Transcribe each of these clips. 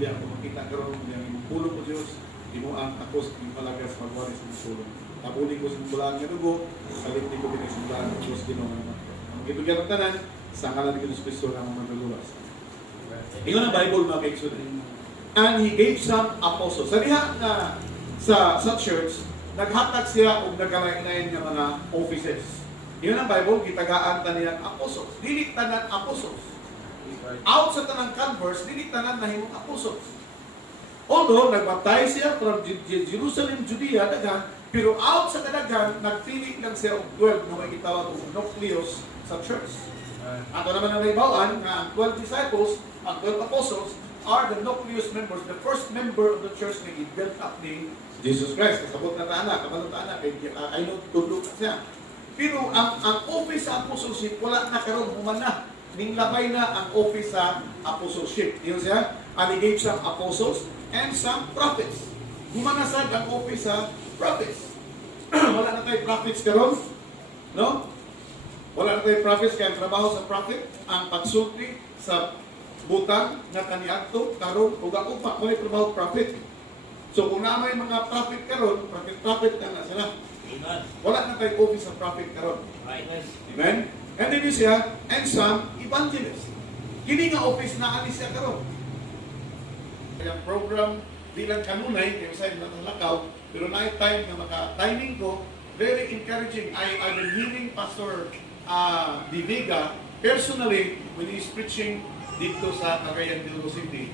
hindi ako makita karon yung pulong ko Diyos, imuang tapos yung palagas magwari sa pulong. Tapuli ko sa bulaan nga dugo, salit ko pinagsimbahan ng Diyos Ginoo naman. Ang ibigyan ng tanan, sa ngalan ng Diyos Kristo na magluwas. Ingon ang Bible mga kaigsunan. And He gave some apostles. Sa diha na sa church, naghatag siya og nagkalain-lain nga mga offices. Yun ang Bible, gitagaan ta niyang apostles. Dili tanan apostles. Out sa tanang converse, dili tanan nahimong apostles. Although nagbaptize siya from Jerusalem, Judea, daghan, pero out sa kadaghan, nagpili lang siya og 12 na may gitawag og nucleus sa church. Ato naman ang naibawan nga ang 12 disciples, ang 12 apostles, are the nucleus members, the first member of the church na i-built up ni Jesus Christ. Kasabot na taana, kabalot taana, I know tulog na siya. Pero ang office sa apostleship, wala na karon human na. Ninglabay na ang office sa apostleship. Yun siya, and He gave some apostles and some prophets. Human na sad ang office sa prophets. Wala na tayo prophets karon, no? Wala na tayo prophets, kaya ang trabaho sa prophet, ang pagsulti sa butang na kaniadto karon ug ako pa mo trabaho prophet. So kung na may mga prophet karon, prophet na sila. Amen. Wala na tayo office sa prophet karon. Right. Amen. And then you siya, and some evangelists. Kini nga office na ani siya karon. Ang program di lang kanunay kay sa ng lakaw, pero na time nga maka-timing ko, very encouraging. I've been hearing Pastor Di Vega personally when he's preaching dito sa Cagayan de Oro City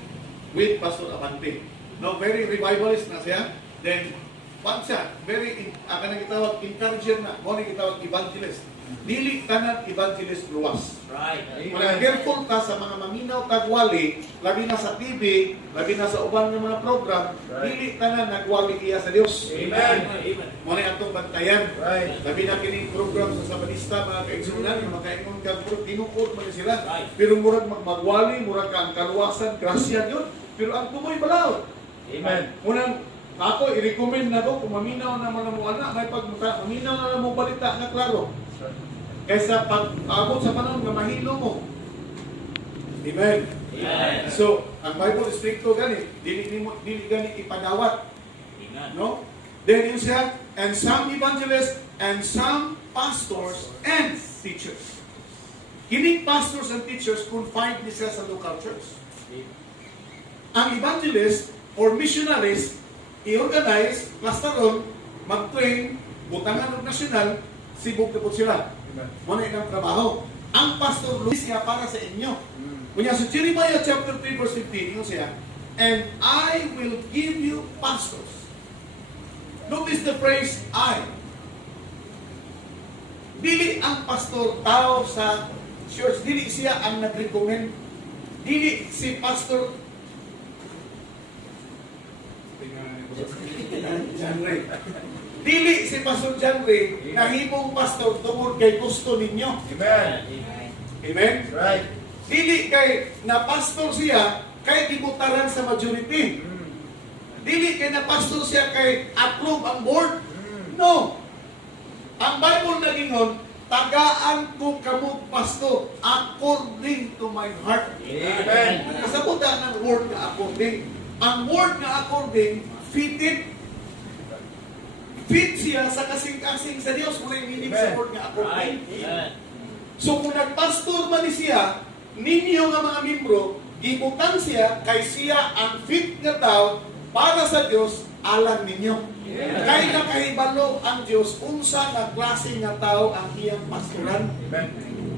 with Pastor Abante. No, very revivalist na siya. Then, pag siya, very, akan gitawag encourager na, mo gitawag evangelist. Dili tanan evangelist luwas. Right. Kung careful ta sa mga maminaw tagwali, labi na sa TV, labi na sa ubang ng mga program, dili tanan nagwali iya sa Dios. Amen. Mo ni atong bantayan. Right. Labi na kining program sa Sabanista, mga kaigsunan, nga makaingon ka, tinukod mo sila. Right. Pero murag magwali, murag ka ang kaluwasan, grasya yun. Pero ang tumoy balaod. Amen. Unang, ako, i-recommend na ko, kung maminaw na mo anak, may maminaw na mo balita na klaro. Kaysa pag-abot sa panahon na mahilo mo. Amen. Amen. So, ang Bible is stricto gani, dili gani ipadawat. Amen. No? Then yun siya, and some evangelists and some pastors and teachers. Kining pastors and teachers confined ni siya sa local church. Ang evangelist or missionaries i-organize, plastaron, mag-train, butangan ng nasyonal, sibog na po sila. Muna ang trabaho. Ang pastor Luis siya para sa inyo. Kunya sa Jeremiah chapter 3 verse 15, yun siya, and I will give you pastors. Notice the phrase, I. Dili ang pastor tao sa church. Dili siya ang nag-recommend. Dili si pastor John Ray. Dili si Pastor John Ray nahimong pastor tungod kay gusto ninyo. Amen. Amen? Right. Dili kay na pastor siya kay gibutaran sa majority. Dili kay na pastor siya kay approve ang board. No. Ang Bible nagingon, tagaan ko kamo pastor according to my heart. Amen. Kasabutan ng word nga according. Ang word nga according fitted. Fit siya sa kasing-kasing sa Dios. Muna yung meaning sa word nga according. Amen. So kung nagpastor man ni siya, ninyo nga mga membro, gibutan siya kay siya ang fit nga tao para sa Dios alang ninyo. Kay nakahibalo ang Dios unsa nga klase nga tao ang iyang pastoran. Amen.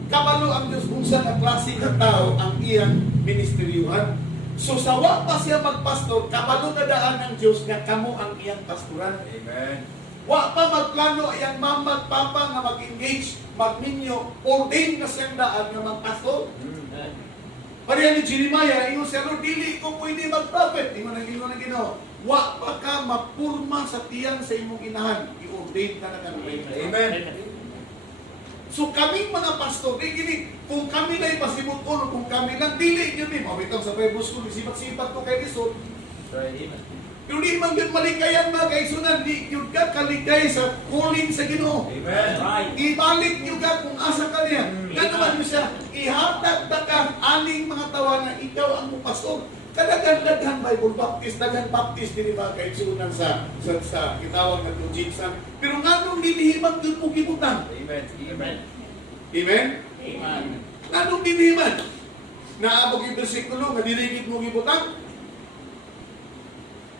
Kabalo ang Dios unsa nga klase nga tao ang iyang ministeryuhan. So sawa pa siya magpastor, kabalo na daan ang Dios nga kamo ang iyang pastoran. Amen. Wa pa magplano iyang mama at papa nga mag-engage, magminyo, ordain na siyang daan nga magpastor. Pareha ni Jeremiah, ingon siya, Lord, dili ko pwede mag-prophet. Ingon na ginawa. Wa pa ka mapurma sa tiyang sa imong inahan. I-ordain ka na kanunay. Amen. So kaming mga pastor, gini, kung kami na ipasimuton, kung kami lang, dili kami. Mawitang sa Bible School, sipat-sipat ko kay Lison. Right. Pero di man yun malikayan mga kaisunan, di yun ka kaligay sa calling sa Ginoo. Amen. Right. Ibalik nyo ka kung asa ka niya. Ganoon nyo siya, ihatag ka aning mga tawa na ikaw ang pastor. Kadaghan Bible Baptist, daghan Baptist din mga kaigsunan sa kitawag na jinsan. Pero nganong dinihimag yun mo gibutan? Amen. Amen. Amen? Amen. Nganong dinihimag? Naabog yung bersikulo, nga dinigit mo gibutan?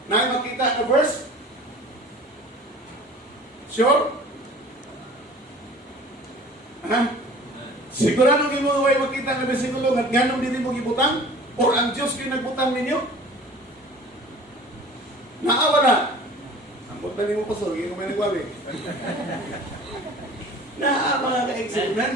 Na makita na verse? Sure? Ha? Sigurado kayo mo way makita na bersikulo nga nganong dili mo gibutang? Or ang Diyos yung nagbutang ninyo? Naawa na. Ang butang mo pa so, hindi ko may nagwali. Naawa mga kaigsunan.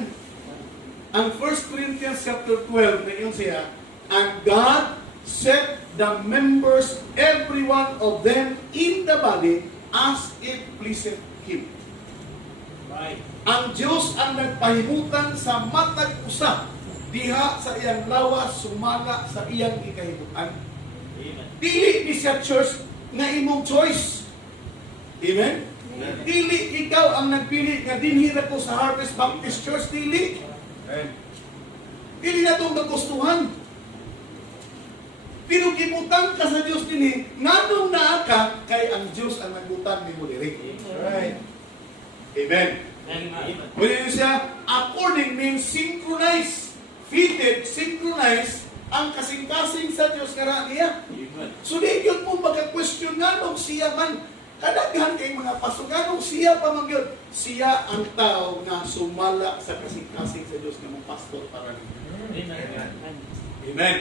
Ang 1 Corinthians chapter 12 na yun siya, and God set the members, every one of them, in the body as it pleaseth Him. Right. Ang Diyos ang nagpahimutan sa matag usa diha sa iyang lawas sumala sa iyang gikahimutan. Amen. Dili ni siya church nga imong choice. Amen? Dili ikaw ang nagpili nga dinhi na ko sa Harvest Baptist Church, dili. Amen. Dili na itong nagustuhan. Pero gibutang ka sa Diyos dinhi, nganong naa ka kay ang Diyos ang nagbutang nimo diri. Right. Amen. Amen. Muli siya, according means synchronize. Fitted, synchronize ang kasing-kasing sa Diyos nga niya. Amen. So di yun mo magka-question nga nung siya man. Kadaghan kay mga pastor, nga nung siya pa man yun. Siya ang tao na sumala sa kasing-kasing sa Diyos na mong pastor para niya. Amen. Amen.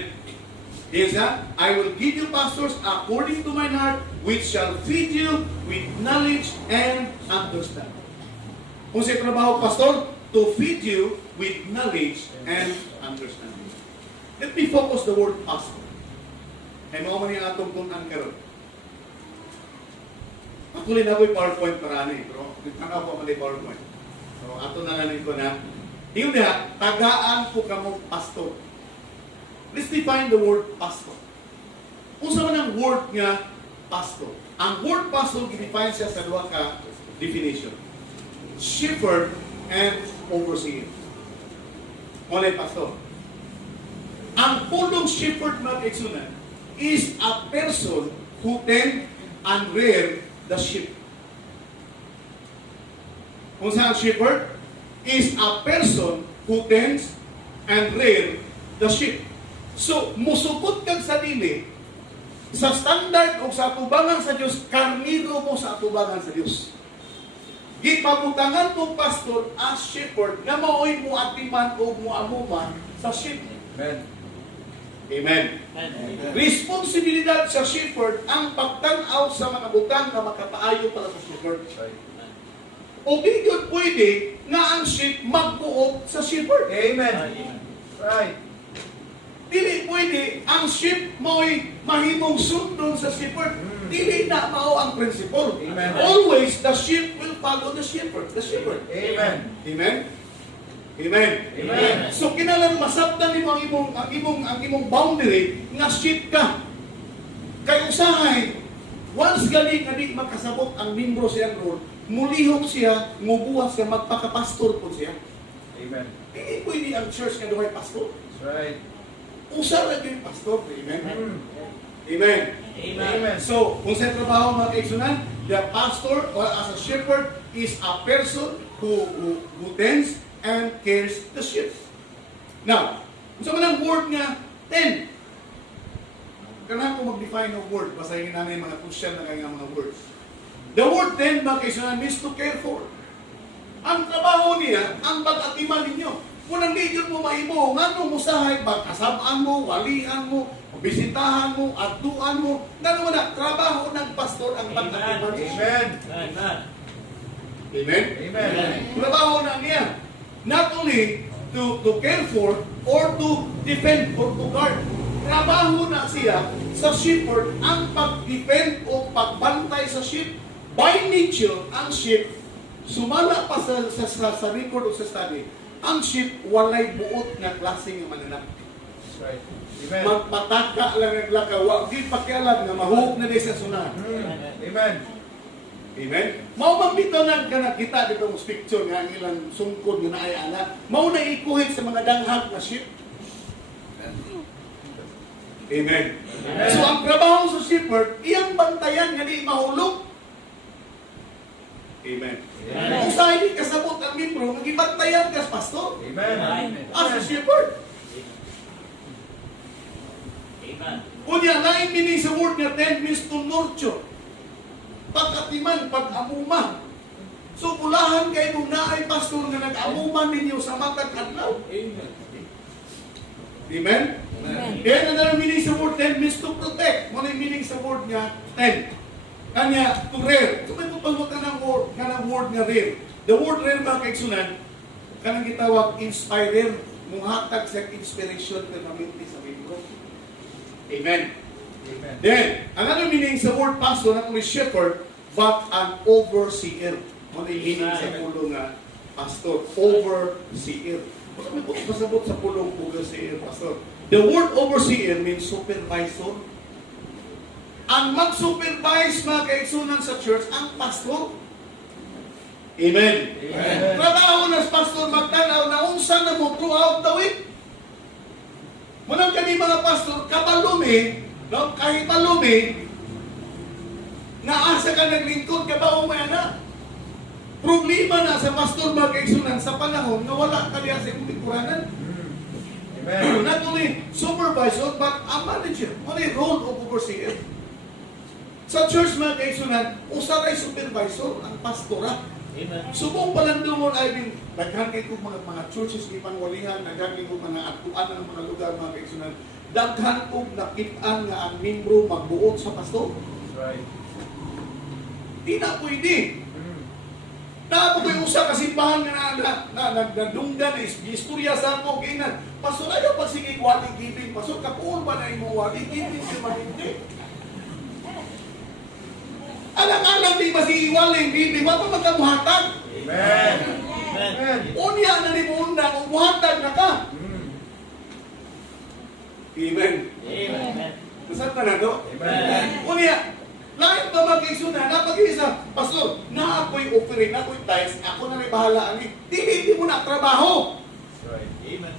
Yes, I will give you pastors according to my heart, which shall feed you with knowledge and understanding. Kung sa trabaho, pastor, to feed you with knowledge and understanding. Let me focus the word pastor. Ay mo man yung atong tunan karon. Actually, na ko'y PowerPoint marami, pero nagtanaw ko man yung PowerPoint. So, ato na nanin ko na. Yun na, tagaan ko kamong pastor. Let's define the word pastor. Kung saan man ang word nga pastor. Ang word pastor, i-define siya sa dua ka definition. Shepherd and overseer. Wala pastor. Ang pulong shepherd mga kaigsunan is a person who tend and rear the sheep. Kung saan shepherd is a person who tends and rear the sheep. So, musupot kang sa dili sa standard o sa atubangan sa Diyos, karniro mo sa atubangan sa Diyos. Gipabutangan mong pastor as shepherd na maoy mo atiman o muamuman sa sheep. Amen. Amen. Amen. Responsibilidad sa shepherd ang pagtanaw sa mga butang na makapaayo para sa shepherd. Right. O di yun pwede nga ang sheep magbuot sa shepherd. Amen. Right. Dili pwede ang sheep mo'y mahimong sundon sa shepherd. Dili na mao ang principle. Amen. Always the sheep will follow the shepherd. The shepherd. Amen. Amen. Amen. Amen. So kinalang masabtan nimo ang imong boundary nga sheep ka. Kay usahay once gali nga di makasabot ang membro siya role, mulihok siya, mubuhat siya magpakapastor po siya. Amen. Dili pwede ang church nga duhay pastor. That's right. Usa ra gyud pastor. Amen. Mm. Amen. Amen. So, kung sa trabaho mga kaigsunan, the pastor or as a shepherd is a person who tends and cares the sheep. Now, kung sa manang word nga, tend. Kailangan ko mag-define ng word. Basahin namin mga crucial na kanyang mga words. The word tend, mga kaigsunan, means to care for. Ang trabaho niya, ang pag-atiman ninyo. Kung hindi yun mo mahimo, nga nung musahay, kasabaan mo, walian mo, bisitahan mo, atuan mo, gano'n mo na, trabaho ng pastor ang pag-atiman. Amen. Amen? Amen. Trabaho na niya. Not only to care for or to defend or to guard. Trabaho na siya sa shepherd ang pag-defend o pagbantay sa sheep. By nature, ang sheep, sumala pa sa record o sa study, ang sheep walay buot na klase ng mananap. That's right. Amen. Magpataka lang ang laka, wag di pakialam na mahugog na di sa sunan. Amen. Amen? Mao man bitaw na kita dito ang picture nga ang ilang sungkod nga naay ana. Mao na ikuhit sa mga danghag na sheep. Amen. Amen. So ang trabaho sa shepherd, iyang bantayan nga di mahulog. Amen. Amen. Kung sa hindi kasabot ang membro, nagibantayan ka sa pastor. Amen. As a shepherd. Amen. Kunya, lain meaning sa word nga 10 means to nurture. Pagkatiman, pag-amuma. So, pulahan kayo nung naay pastor na nag-amuman ninyo sa matag adlaw. Amen. Amen? Amen. Then, another meaning sa word 10 means to protect. Ano yung meaning sa word nga 10? Kanya, to rear. So, may pagpagod ka ng word nga rear. The word rear ba kay sunan, kanang gitawag inspirer, muhatag sa inspiration permanente sa libro. Amen. Amen. Then, another meaning sa word pastor, not only shepherd, but an overseer. Ano yung meaning sa pulong nga pastor? Overseer. Pasabot sa pulong overseer, pastor. The word overseer means supervisor. Ang mag-supervise mga kaigsunan sa church, ang pastor. Amen. Amen. Trabaho na sa pastor magtanaw na unsa na mo throughout the week. Munang kami mga pastor, kabalumi, no? Kahit balumi, naasa ka naglingkod, kabaong may anak. Problema na sa pastor mga kaigsunan sa panahon na wala ka diya sa imong lingkuranan. Amen. Not only supervisor, but a manager. Only role of overseer. Sa church mga kaigsunan, usaray supervisor ang pastora. Amen. Subong palandungon ay din, daghan kay kong mga churches ni panwalihan, daghan kay kong mga atuan ng mga lugar mga kaigsunan, daghan kong nakitaan nga ang membro magbuot sa pastor. That's right. Di na pwede. Tapos yung usa kasimbahan nga nagdunggan is istorya sa ako ginan. Pastor ayaw pag sige wali giving. Pastor kapuol ba na imo wali giving si mahindi? Alang-alang di masigi wali giving, wa pa magkabuhatag. Amen. Amen. Unya na ni mo undang, umuhatag na ka. Amen. Amen. Saan ka na to? Amen. Unya, lahat ba mag-isuna, napag-isa, pastor, na ako'y offering, na ako'y tithes, ako na may bahala ani. Hindi mo na trabaho. That's right. Amen.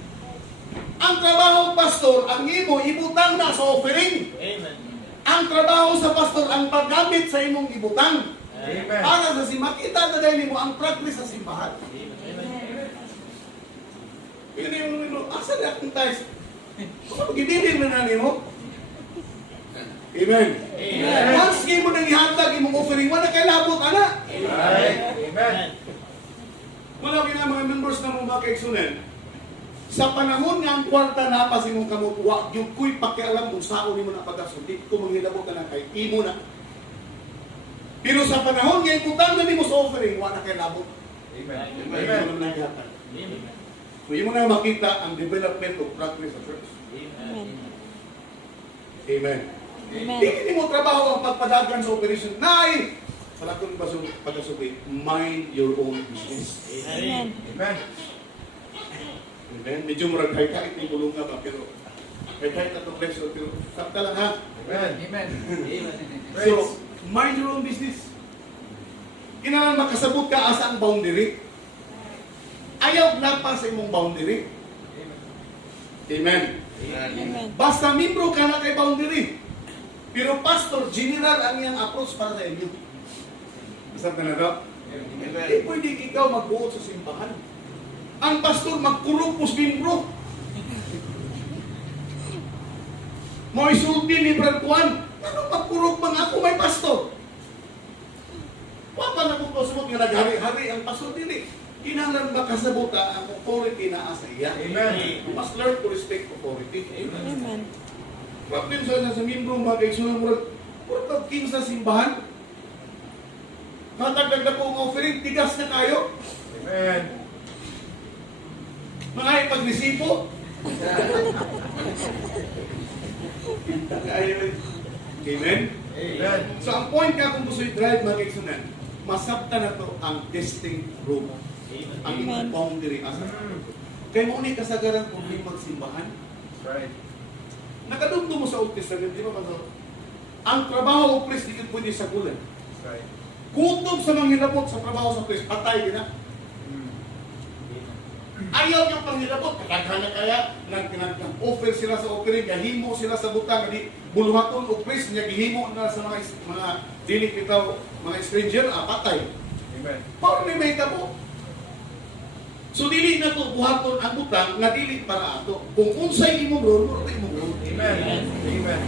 Ang trabaho pastor, ang imo, ibutang na sa offering. Amen. Ang trabaho sa pastor, ang paggamit sa imong ibutang. Amen. Para sa makita na dahil mo ang progress sa simbahan. Amen. Yun yung asa na akong tithes. Kung gibilin mo na nimo. Amen. Amen. Once kayo mo nang ihatag imong offering, wala kay labot, ana. Right. Amen. Wala kaya mga members na mga kaigsunan. Sa panahon nga ang kwarta na pa sa imong kamot, wa yung kuy pakialam kung saan mo na pagkasunod, kung manghilabot ka na kay imo na. Pero sa panahon nga ibutang na nimo sa offering, wala kay labot. Amen. Amen. Amen. Imo na ihatag. Amen. So yun mo na makita ang development of progress sa church. Amen. Amen. Amen. Hindi mo trabaho ang pagpadagan sa operation. Nay! Palakon ba sa pagkasubi? Mind your own business. Amen. Amen. Amen. Medyo murag kahit may bulunga ba, pero kahit na itong lesson, pero sakta lang ha. Amen. Amen. So, mind your own business. Kailangan makasabot ka asa ang boundary. Ayaw lagpas sa imong boundary. Amen. Amen. Basta membro ka na kay boundary. Pero pastor, general ang iyang approach para sa inyo. Basta na to? Hindi pwede ikaw magbuot sa simbahan. Ang pastor magkurupos membro. Mo isulti ni Brad Juan. Ano magkurog mga ako may pastor? Wapa na kung pasubot nga naghari-hari ang pastor dili. Kinahanglan ba kasabuta ang authority na asa iya? Amen. You must learn to respect authority. Amen. Problem sa membro mga kaigsunan murag pag sa simbahan. Matagdag na po ang offering, tigas na kayo. Amen. Mga ipagresipo. Amen? Amen. So ang point ka kung gusto i-drive mga kaigsunan, masabta na to ang testing room. Ang Amen. boundary asa. Kaya mo ni kasagaran problema sa simbahan. That's right. Nakadumdum mo sa Old Testament, di ba pastor? Ang trabaho o priest, di yun pwede sa gulan. That's right. Kutob sa mga hinabot sa trabaho sa priest, patay din na. Ayaw yung panghilabot. Kadaghan na kaya, nag-offer sila sa offering, gahimo sila sa butang, di buluhaton o pres, niya gihimo na sa mga dilik ito, mga stranger, patay. Amen. Paano may tabo? So dili na to buhaton ang butang nga dili para ato. Kung unsay imong role, mo imong role. Amen. Amen.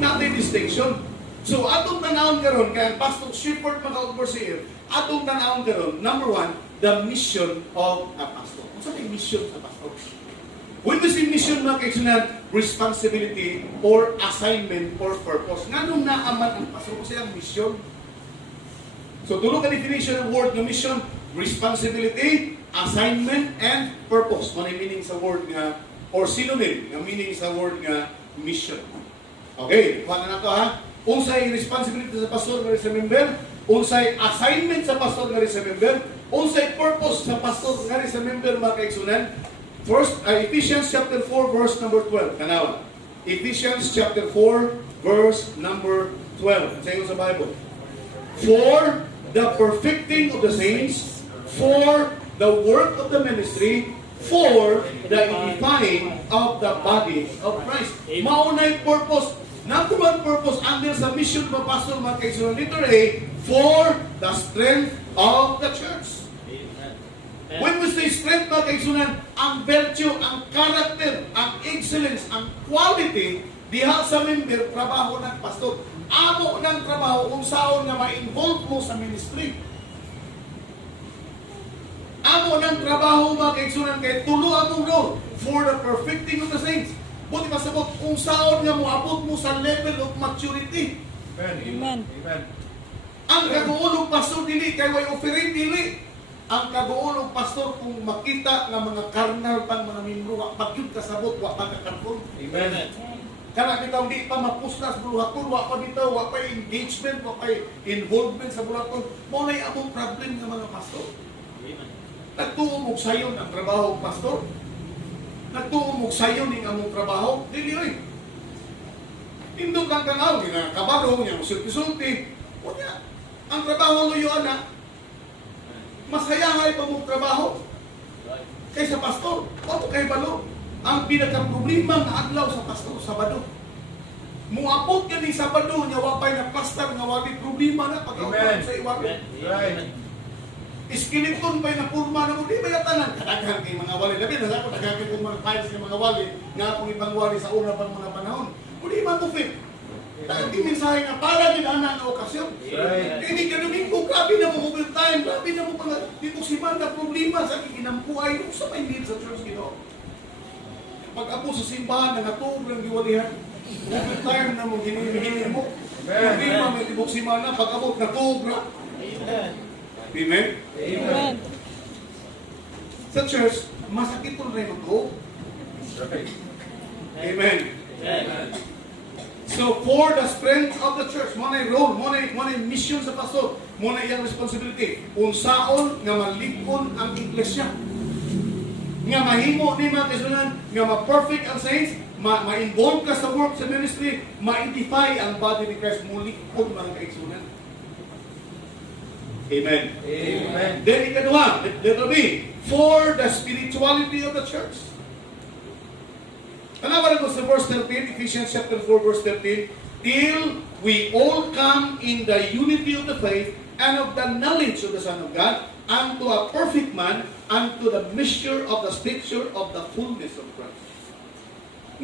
Natin distinction. So atong tanawon karon kay ang pastor shepherd mga overseer, atong tanawon karon, number one, the mission of a pastor. Unsa may mission sa pastor? When we say mission, mga kaisunod, responsibility or assignment or purpose. Nganong naaman ang pastor? Kasi ang mission. So tulo ka definition ng word ng mission: responsibility, assignment, and purpose. Ano yung meaning sa word nga, or synonym ng meaning sa word nga mission. Okay, kuha na to ha. Unsay responsibility sa pastor nga sa member, unsay assignment sa pastor nga sa member, unsay purpose sa pastor nga sa member, mga kaigsunan. First, Ephesians chapter 4 verse number 12. Tanawa. Ephesians chapter 4 verse number 12. Sa inyo sa Bible. For the perfecting of the saints, for the work of the ministry, for the edifying of the body of Christ. Maunay purpose. Number one purpose under sa mission ng pastor, mga kaigsunan. Letter A, for the strength of the church. When we say strength, mga kaigsunan, ang virtue, ang character, ang excellence, ang quality, diha sa member, trabaho ng pastor. Amo ng trabaho kung saan nga ma-involve mo sa ministry. Amo ng trabaho, mga kaigsunan, kay tulo among role for the perfecting of the saints. Buti masabot kung saan nga mo abot mo sa level of maturity. Amen. Amen. Ang kaguulong pastor dili kay way offering dili. Ang kaguulong pastor kung makita nga mga karnal pang mga membro wa pagyud kasabot wa pagkakarpon. Amen. Kana bitaw di pa mapustas buluhaton wa pa bitaw wa pa engagement wa pa involvement sa buluhaton. Mo nay among problem nga mga pastor. Nagtuo og sayon ang trabaho ng pastor. Nagtuo og sayon ning among trabaho. Dili oy. Indot lang tanaw nga kabalo nya sulti-sulti. Unya ang trabaho luyo ana masayahay pa mong trabaho kaysa pastor. O kay balo. Ang pinaka-problema nga adlaw sa pastor, Sabado. Muapot ka ni Sabado, niya wapay na pastor nga wali problema na pag-aupag sa iwanan. Right. Iskeleton pa'y na purma na mo, di ba yatanan? Kadaghan kay mga wali. Labi na ako, kadaghan kay mga files ng mga wali nga kung ibang wali sa una pang mga panahon. Kung man to fit. Dahil di mensahe nga para din ana nga okasyon. Right. Kini ka Domingo, grabe na mo overtime, grabe na mo pang dito si banda problema sa kikinampuay. Kung sa may need sa church Ginoo. Pag-apo sa simbahan, nangatog lang giwalihan. Overtime na mo, hinihinin mo. Problema may tibok simana, pag-abot natog na. Amen? Amen. Sa church, masakit po rin ito. Right. Amen. So, for the strength of the church, mo na yung role, mo na yung mission sa pastor, mo na yung responsibility. Unsaon nga malikon ang iglesia. Nga mahimo ni mga kasunan, nga ma-perfect ang saints, ma-involve ka sa work sa ministry, ma-edify ang body ni Christ, mulikon mga kaigsunan. Amen. Amen. Then ikaduha, letter B, for the spirituality of the church. Tanawa ko sa verse 13, Ephesians chapter 4 verse 13, till we all come in the unity of the faith and of the knowledge of the Son of God, unto a perfect man, unto the measure of the stature of the fullness of Christ.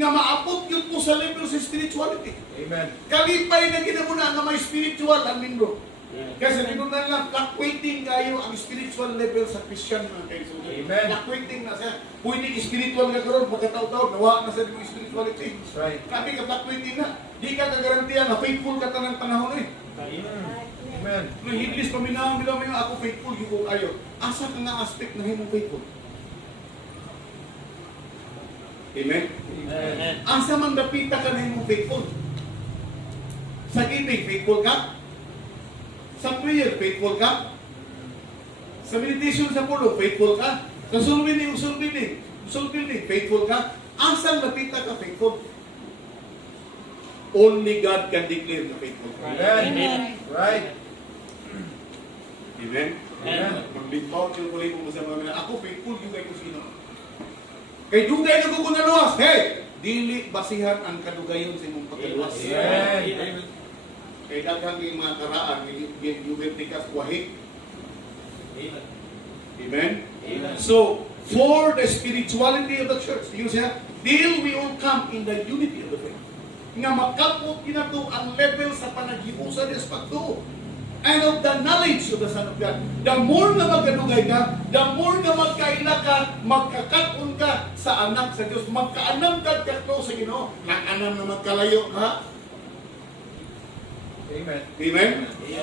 Nga maabot yun po sa level sa spirituality. Amen. Kalipay na ginamuna na may spiritual ang membro. Kasi dito na lang, fluctuating kayo ang spiritual level sa Christian mga kaisunan. Amen. Fluctuating na siya. Pwede spiritual ka karoon, pagkataon-taon, nawa na sa yung spirituality. That's right. Kami ka fluctuating na. Di ka kagarantiya na faithful ka tanang panahon eh. Amen. Nung hidlis paminahon, bilang mga ako faithful, yung kung ayaw. Asa ka nga aspect na himong faithful? Amen? Amen. Asa man dapita ka na himong faithful? Sa giving, faithful ka? Sa prayer, faithful ka? Sa meditation sa pulo, faithful ka? Sa soul winning, faithful ka? Asang napita ka faithful? Only God can declare the faithful. Amen. Right. Amen? Amen. Magbigpaw, yung kulay mo sa mga ako faithful, yung kay kusino. Kay dugay na ko naluwas. Hey, dili basihan ang kadugayon sa imong pagkaluwas. Amen. Kay daghang yung mga karaan, yubertikas wahi. Amen? Amen. So, for the spirituality of the church, you say, till we all come in the unity of the faith. Nga makapot kinato ang level sa panaghiusa des pagtuo. And of the knowledge of the Son of God. The more na magkadugay ka, the more na magkaila ka, magkakaton ka sa anak sa Diyos. Magkaanam ka kakto sa Ginoo. Nang-anam na magkalayo ka. Amen. Amen?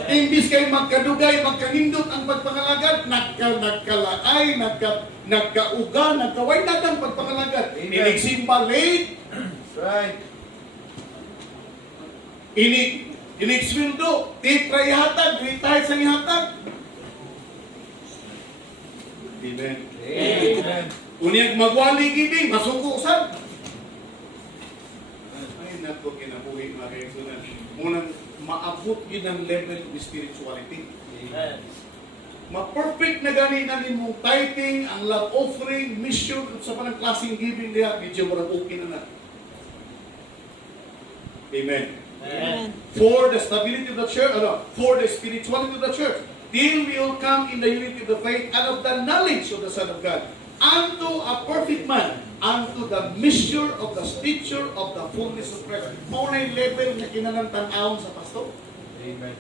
Imbis kayo magkadugay, magkanindot ang pagpangalagad, nagkalaay, nagkauga, nagkaway natang pagpangalagad. Amen. Inigsimba late, Right. inigswildo, titray hatag, retire sa ihatag. Amen. Amen. Unyag magwali gibing, masukusan. Ay, nato kinabuhi mga kaigsunan. Munang maabot yun ang level of spirituality. Ma-perfect na gani na mong tithing, ang love offering, mission, at sa panang klaseng giving niya, medyo marang okay na na. Amen. Amen. For the stability of the church, for the spirituality of the church, till we all come in the unity of the faith and of the knowledge of the Son of God, unto a perfect man, unto the measure of the stature of the fullness of Christ. Muna yung level na kinanang-tanawon sa pastor. Amen.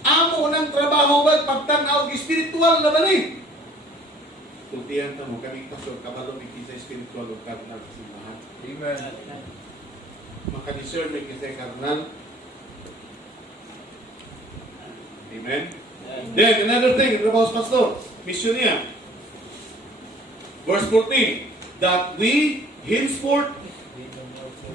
Amo ng trabaho ba pagtanaw spiritual na ba ni? Kultihan ta mo kaming pastor kabalo sa spiritual o karnal sa simbahan. Amen. Maka-discern may kita karnal. Amen. Then another thing about pastor, mission niya. Verse 14, that we henceforth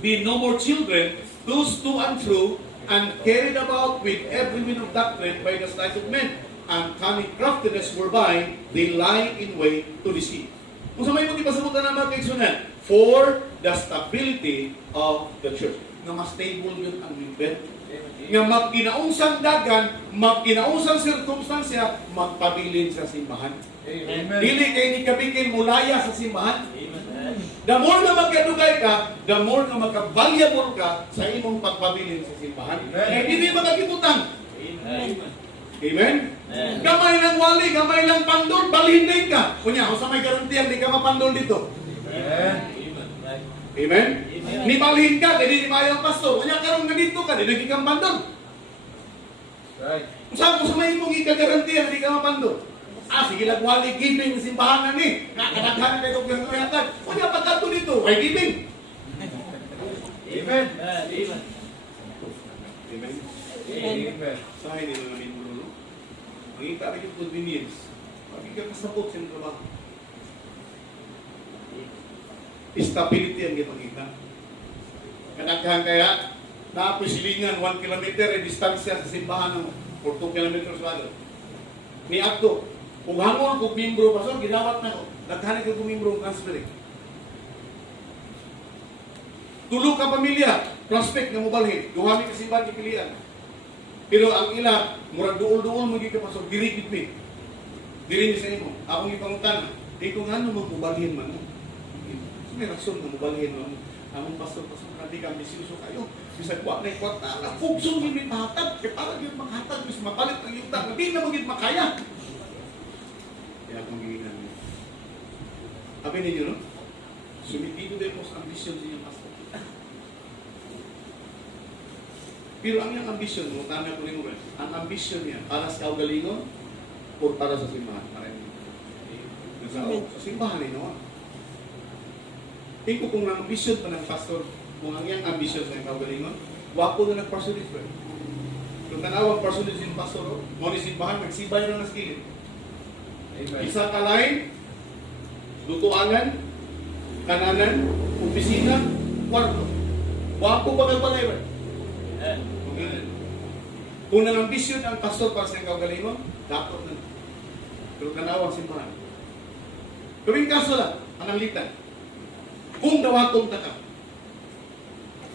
be no more children, those to and fro, and carried about with every wind of doctrine by the sleight of men, and cunning craftiness whereby they lie in wait to deceive. Kung sa may mga ipasabutan na mga kaigsunan, for the stability of the church. Nga mas stable yun ang member. Nga magkinaungsang dagan, magkinaungsang sirkumstansya, magpabilin sa simbahan. Amen. Dili kay ni kabigay mulaya sa simbahan. Amen. The more na magkadugay ka, the more na magka-valuable ka sa imong pagpabilin sa simbahan. Amen. Kaya hindi magkakibutang. Amen. Amen? Amen. Gamay lang wali, gamay lang pandol, balhin din ka. Kunya, kung sa may garantiyan, di ka mapandol dito. Amen. Amen? Amen. Ni balhin ka, di mayang pastor. Kunya, karong na dito ka, di naging kang pandol. Right. Kung sa may imong ikagarantiyan, di ka mapandol. Sige lang, wali giving sa simbahan na ni. Nakadaghan kayo kung yung yatag. Kunya, pagkato dito, ay giving. Amen. Amen. Amen? Amen. Sahay nila namin mo, no? Mangita rin yung convenience. Pag ikakasapot sa trabaho. Stability ang gipangita. Kanaghan kaya, napisilingan 1 kilometer ay distansya sa simbahan ng 4 kilometers walo. Ni Abdo, kung hangol kung mimbro pa so, ginawat na ko. Naghanay ka kung mimbro transfer. Tulo ka pamilya, prospect na mobalhin. Duhami ka simbahan ipilian. Pero ang ila, murag duol-duol mo ka pasok, dirigid me. Diri ni sa imo. Akong ipangutan, di ko nga naman mobalhin man. May rason na mobalhin mo. Among pastor-pastor na di ka ambisyoso kayo. Bisag wa na ikwata, na fugso ni may mahatag. Kaya parang yung makahatag, bis mapalit ang yuta. Hindi na magiging makaya. Kaya akong giginan niyo. Sabi ninyo, no? Sumitido din mo sa ambisyon sa inyong pastor. Pero ang iyang ambisyon, mo tama ko rin mo rin, ang ambisyon niya, para sa kaugalingon, o para sa simbahan. Para sa simbahan rin, no? Tingko kung ang ambisyon pa ng pastor, kung ang iyang ambisyon sa kaugalingon, wapo na nag-personage ba? Kung tanawang personage yung pastor, mo ni simbahan, magsibay na ng skillet. Amen. Isa ka line, lutuangan, kananan, opisina, kwarto. Wapo ba kagbalay ba? Kung nang ambisyon ang pastor para sa kaugalingon, dapat na. Pero tanawang simbahan. Gawing kaso lang, analitan. Kung dawatong ka,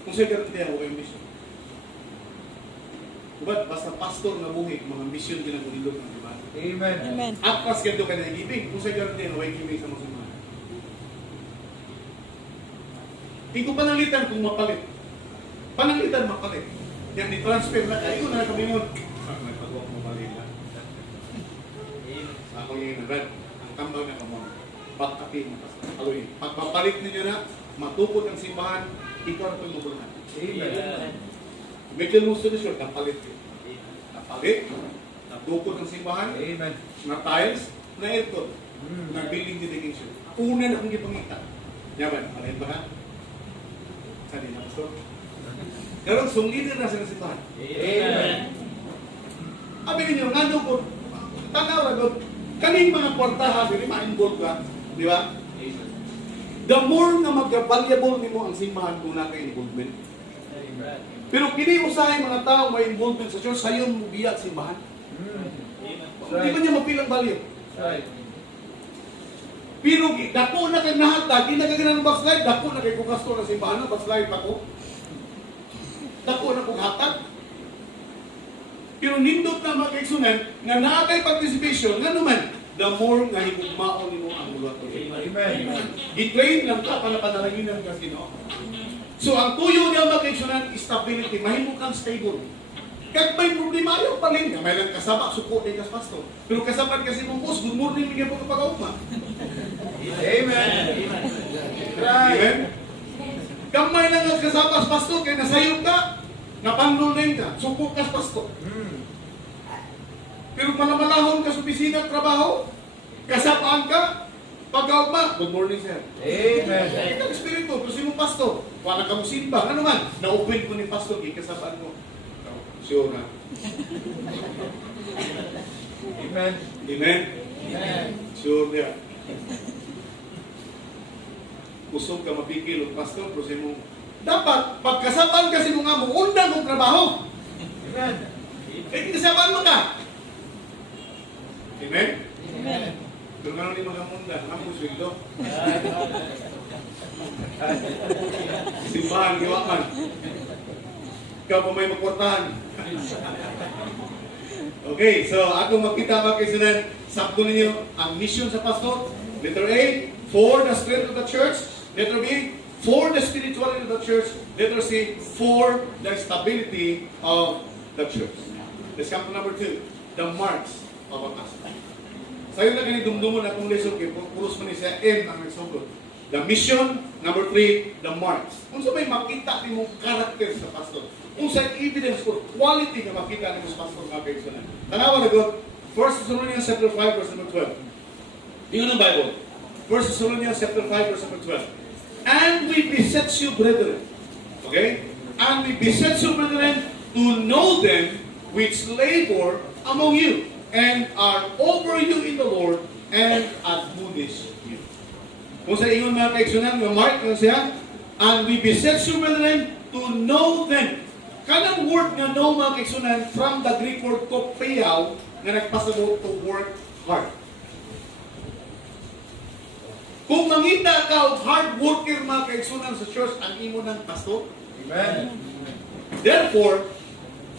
kung sa'yo garantiya mo kayong mission. Diba, basta pastor na buhi, mga mission din ang unilog ng diba? Amen. Amen. At pas ganito ka na gibing, kung sa'yo garantiya mo kayong gibing sa mga simbahan. Ikaw panalitan kung mapalit. Panalitan mapalit. Yan, i-transfer na kayo na kami nun. May pag-walk mo malila. Ako yung nabad. Ang tambang na kamo. Pagkapin mo. Aluin. Pagpapalit ninyo na, matupod ang simbahan, ikaw na pagmubulahan. Amen. Medyo mo solusyon, napalit. Napalit, natukod ang simbahan, Amen. na tiles, na aircon, na building dedication. Una na akong ipangita. Yaman, palit ba ha? Saan na gusto? Karon sungilin na sa simbahan. Amen. Abi ninyo, nga doon ko, tanaw na doon, kaning mga kwartaha, hindi ma-involve ka, di ba? The more na mag-valuable nimo ang simbahan kung na kay involvement. Pero kini usahay mga tao may involvement sa church, sayon mo biya at simbahan. Hindi ba niya mapilang value? Right. Pero dako na kay nahatag, ginaganan ng backslide, dako na kay kukasto na simbahan, backslide pa ko. Dako na kong hatag. Pero nindot na makaigsunan, nga naakay participation, nga naman, the more nga higugmaon nimo ang bulat. Amen. I-train lang ka para panalaginan ka sino. So ang tuyo niya makaigsunan, stability, mahimo kang stable. Kag may problema ayaw pa rin. May lang kasama, suko din kas pastor. Pero kasapat kasi mong boss, good morning, bigyan po kapag-auma. Amen. Right. Amen? Kamay lang ang kasama sa pastor, kaya nasayog ka, napandol din ka, suko kas pastor. Pero malamalahon ka sa opisina at trabaho, kasapaan ka, pag-auma, good morning sir. Amen. Ito ang espiritu, pero si mong pastor, wala ka mong simba, ano man, na-open ko ni pastor, kasapaan mo. Sure na. Amen. Amen? Amen. Sure niya. Kusog ka mapikil o pastor, pero si mong, dapat, pagkasapaan kasi mong amo, undang mong trabaho. Amen. Eh, kasapaan mo ka. Amen? Amen. Pero nga ni mga munda, ang sweldo. Simbahan, giwakan. Ikaw pa may magportahan. Okay, so ako magkita ba kayo sunan, sakto ninyo ang mission sa pastor. Letter A, for the strength of the church. Letter B, for the spirituality of the church. Letter C, for the stability of the church. Let's come to number 2, the marks of a pastor. Sa'yo na ganit dumdumon na itong lesson kay puros man siya M ang nagsugod. The mission, number 3, the marks. Kung sa may makita ni mong character sa pastor, kung sa evidence or quality na makita ni mong pastor nga kayo sa nan. Tanawa na God, 1 Thessalonians chapter 5 verse number 12. Yun ang Bible. 1 Thessalonians chapter 5 verse number 12. And we beseech you, brethren. Okay? And we beseech you, brethren, to know them which labor among you and are over you in the Lord and admonish you. Kung sa ingon mga kaigsunan, yung Mark, yung siya, and we beseech you, brethren, to know them. Kanang word nga know mga kaigsunan from the Greek word kopeao na nagpasabot to work hard. Kung mangita ka o hard worker mga kaigsunan sa church, ang imo ng pastor. Amen. Therefore,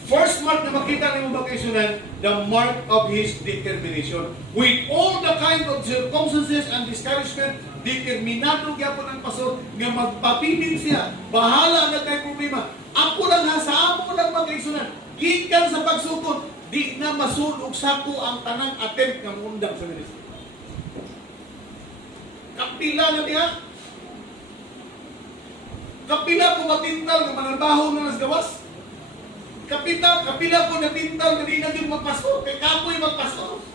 first mark na makita ni mga kaigsunan, the mark of his determination. With all the kind of circumstances and discouragement, determinado gyapon ang pastor nga magpapiling siya. Bahala na kay problema. Ako lang ha, sa amo lang mga kaigsunan. Gikan sa pagsugod, di na masulog sako ang tanang attempt nga mundang sa ministry. Kapila na niya. Kapila po matintal nga manarbaho na nas gawas. Kapila po natintal nga di na yung magpastor. Kay kapoy magpastor.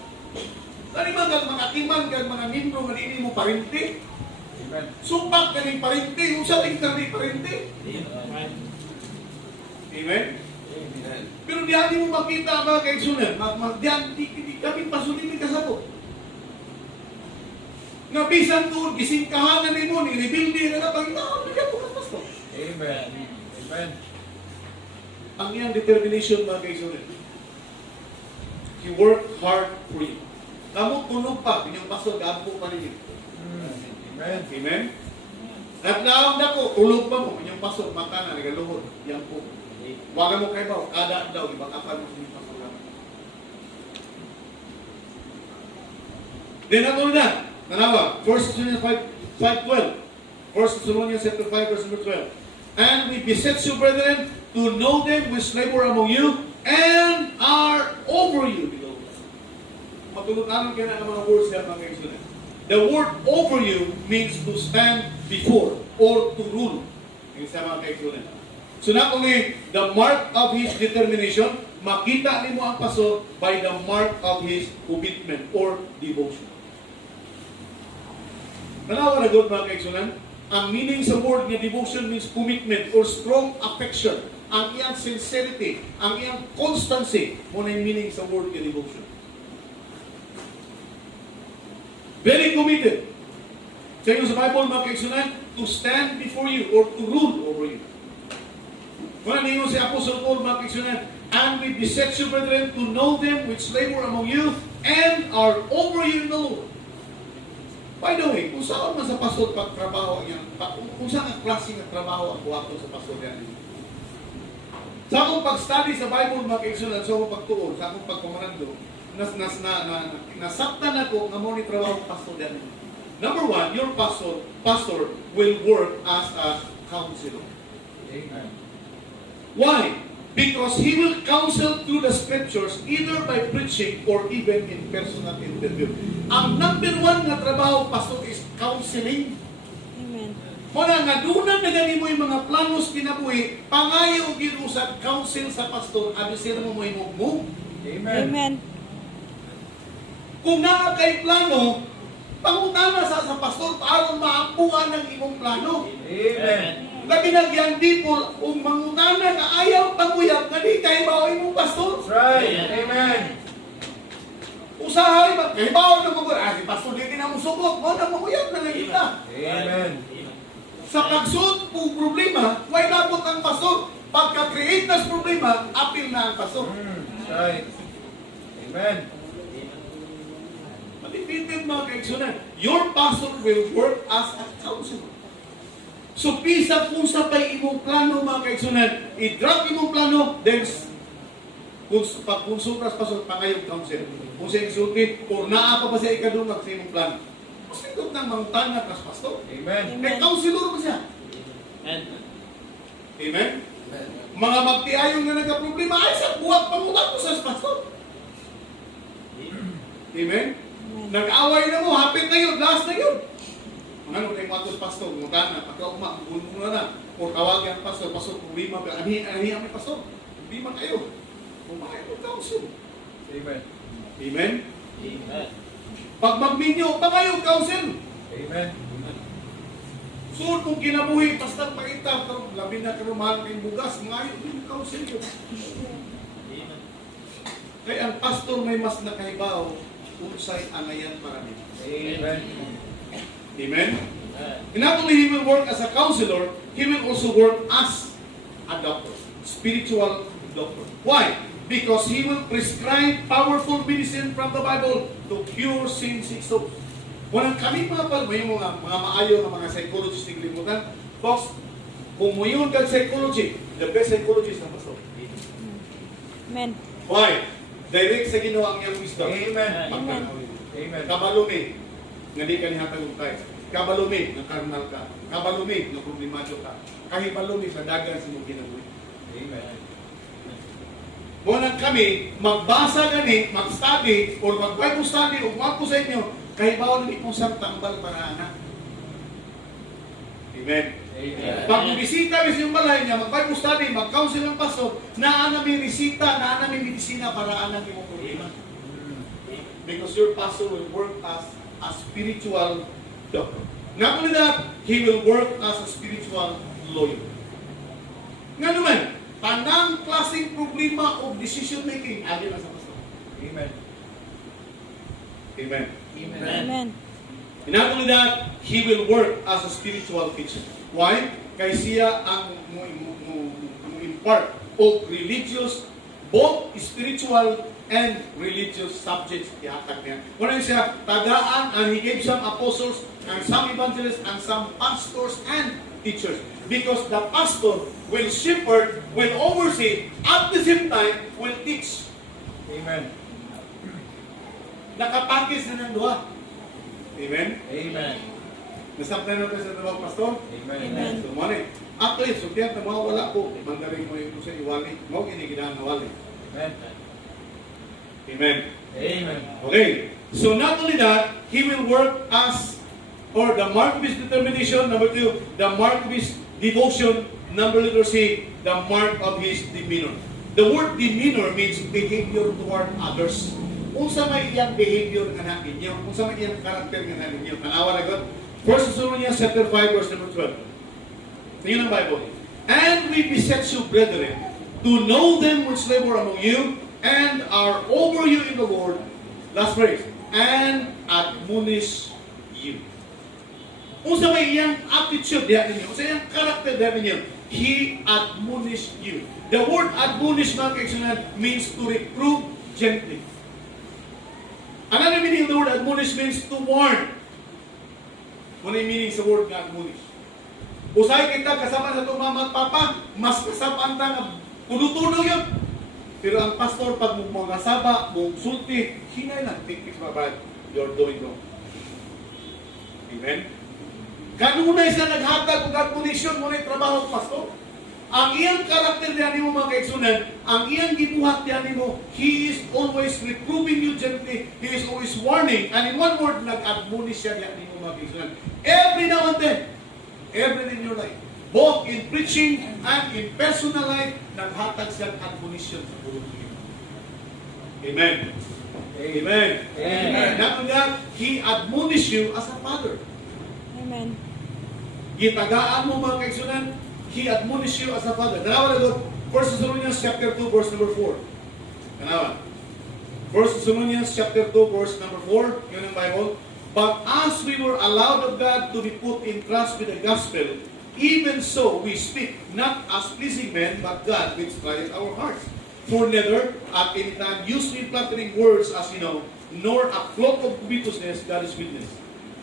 Tani mga atiman kag mga membro nga di mo parente. Amen. Supak ka ng parente. Yung sa tingkang di parente. Amen? Pero diyan mo makita mga kaigsunan. Diyan di kami pasulili kasabot. Nga bisan doon, gising kahangan ni mo, ni-rebuildi na kapag bigyan po ka pastor. Amen. Amen. Ang iyang determination mga kaigsunan. He worked hard for you. Kamu tulog pa, inyong pastor, gaampo pa rin yun. Amen. Amen? At naam na ko, tulog pa mo, inyong pastor, mata na, nagaluhod. Yan po. Huwag mo kayo ba, kada daw, ibang kapal mo sa inyong pastor. Then ako na, nanawa, 1 Thessalonians 5:12. 1 Thessalonians chapter 5, verse number 12. And we beseech you, brethren, to know them which labor among you and are over you, beloved. Matulutanan kayo na ang mga words niya, mga kaibigan. The word over you means to stand before or to rule. Yung sa mga kaibigan. So not only the mark of his determination, makita nimo ang pastor by the mark of his commitment or devotion. Nanawa na good mga kaibigan. Ang meaning sa word nga devotion means commitment or strong affection. Ang iyang sincerity, ang iyang constancy, mo na yung meaning sa word nga devotion. Very committed. Sa inyo sa Bible, mga kaibigan, to stand before you or to rule over you. Kung ano si Apostle Paul, mga kaibigan, and we beseech you, brethren, to know them which labor among you and are over you in the Lord. By the way, kung saan man sa pastor pagtrabaho niya, kung saan ang klase ng trabaho ang buhaton sa pastor niya. Sa akong pag-study sa Bible, mga kaibigan, sa akong pagtuon, sa akong pagpamanando, nasaktan ako nga mo ni trabaho ng pastor niya. Number one, your pastor will work as a counselor. Amen. Why? Because he will counsel through the scriptures either by preaching or even in personal interview. Ang number one na trabaho, pastor, is counseling. Amen. Muna nga, doon na gani mo yung mga planos kinabuhi, pangayo o ginusag, counsel sa pastor, abisira mo yung move. Amen. Amen. Kung nga kay plano, pangutana sa pastor para maampuan ng imong plano. Amen. Labi nagyang people, kung mangutana na ayaw panguyap, nga di kayo ba imong pastor? That's right. Amen. Usahay ba? Kaya ba na mag si pastor di na mo sugot, mo na manguyap na kita. Amen. Sa pagsuot po problema, why labot ang pastor? Pagka-create na problema, apil na ang pastor. That's right. Amen. Matipitin mga kaibigan, your pastor will work as a counselor. So, pisa kung sa pa'y imong plano, mga kaibigan, i-drop imong plano, then, pag-consultas pastor, pangayong counsel. Kung siya insulti, or naapa pa siya ikadungag sa imong plano. Mas nindot ng mangutana kas pastor. Amen. May counselor pa siya. Amen. Amen? Mga magtiayong na nagka-problema, ay sa buwag pangutan ko sa pastor. Amen? Nag-away na mo, hapit na yun, last na yun. Ano na yung matos pastor, mutana, pagka muna na, o tawagin ang pastor, problema ka, anihan may pastor, problema kayo. Kumakaya mo counsel. Amen. Amen? Amen. Pag magminyo, pangayo counsel. Amen. So, kung kinabuhi, basta pakita, labi na karumahan kayong bugas, ngayon yung counsel yun. Amen. Kaya ang pastor may mas nakahibaw, unsay angayan para nila. Amen. Amen? Amen. And not only he will work as a counselor, he will also work as a doctor, spiritual doctor. Why? Because he will prescribe powerful medicine from the Bible to cure sin-sick souls. Walang kami mga mga maayo ng mga psychologists ng limutan. Folks, kung muyon kag psychology, the best psychologist na pastor. Amen. Why? Direct sa Ginoo ang iyang wisdom. Amen. Amen. Amen. Kabalumi, nga di ka nihatag tayo. Kabalumi, nga karnal ka. Kabalumi, nga problemado ka. Kahibalumi sa dagan sa mong kinabuhi. Amen. Muna kami, magbasa gani, mag-study, or mag-Bible study, o mga po sa inyo, kahibaw na kung saan tambal para anak. Amen. Amen. Pag bisita ka sa iyong balay niya, mag-Bible study, mag-counsel ng pastor, naan namin resita, naan namin medisina para anak yung problema. Because your pastor will work as a spiritual doctor. Not only that, he will work as a spiritual lawyer. Nga naman, tanang klaseng problema of decision making, agin na sa pastor. Amen. Amen. Amen. And not only that, he will work as a spiritual teacher. Why? Kay siya ang impart of religious, both spiritual and religious subjects ihatag niya. Una siya, tagaan, and he gave some apostles, and some evangelists, and some pastors and teachers. Because the pastor will shepherd, will oversee, at the same time, will teach. Amen. Nakapakis na ng duha. Amen? Amen. Nasabtan natin sa trabaho, Pastor? Amen. Amen. So, mali. Ato yun, so tiyan na mawawala po. Mandarin mo yung sa iwali. Mao giniginahan na wali. Amen. Amen. Amen. Okay. So not only that, He will work as, or the mark of His determination. Number 2, the mark of His devotion. Number letter C, the mark of His demeanor. The word demeanor means behavior toward others. Unsa may iyang behavior nga na ninyo, unsa may iyang character nga na ninyo. Tanawa na God. 1 Thessalonians chapter 5 verse number 12. Tingnan ang Bible. And we beseech you, brethren, to know them which labor among you and are over you in the Lord. Last phrase. And admonish you. Unsa may iyang attitude diha ninyo, unsa iyang character diha ninyo. He admonished you. The word admonish, mga kaibigan, means to reprove gently. Another meaning of the word admonish means to warn. Ano yung meaning sa word nga admonish? Usay kita kasama sa itong mama at papa, mas kasapaan ta nga kunutuno yun. Pero ang pastor, pag mga kasaba, mong sulti, hinay lang, think it's bad, you're doing wrong. Amen? Kanunay sa naghatag ng admonition mo na yung trabaho, pastor. Ang iyang karakter diyan mo, mga kaigsunan, ang iyang gibuhat diyan mo, He is always reproving you gently, He is always warning, and in one word, nag-admonish siya diyan mo, mga kaigsunan. Every now and then, every day in your life, both in preaching and in personal life, naghatag siya ng admonition sa buong niyo. Amen. Amen. Amen. Not only that, He admonished you as a father. Amen. Gitagaan mo, mga kaigsunan, He admonished you as a father. Tanawa na doon, 1 Thessalonians chapter 2, verse number 4. Tanawa. 1 Thessalonians chapter 2, verse number 4. Yun ang Bible. But as we were allowed of God to be put in trust with the gospel, even so we speak, not as pleasing men, but God which trieth our hearts. For neither at any time use we flattering words, as you know, nor a cloak of covetousness, God is witness.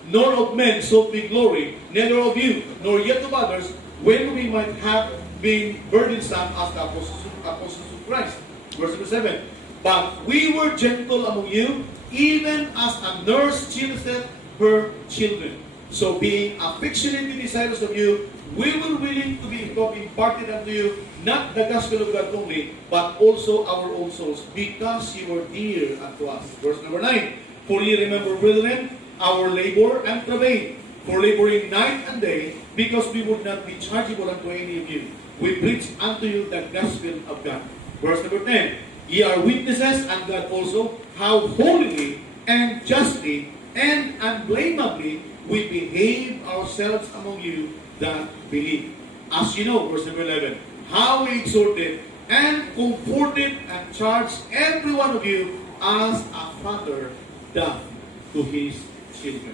Nor of men sought we glory, neither of you, nor yet of others, when we might have been burdensome as the apostles of Christ. Verse number 7. But we were gentle among you, even as a nurse childreth her children. So being affectionately desirous of you, we were willing to be imparted unto you, not the gospel of God only, but also our own souls, because you were dear unto us. Verse number 9. For ye remember, brethren, our labor and travail, for laboring night and day, because we would not be chargeable unto any of you. We preach unto you the gospel of God. Verse number 10. Ye are witnesses, and God also, how holily and justly and unblameably we behave ourselves among you that believe. As you know, verse number 11, how we exhorted and comforted and charged every one of you as a father doth to his children.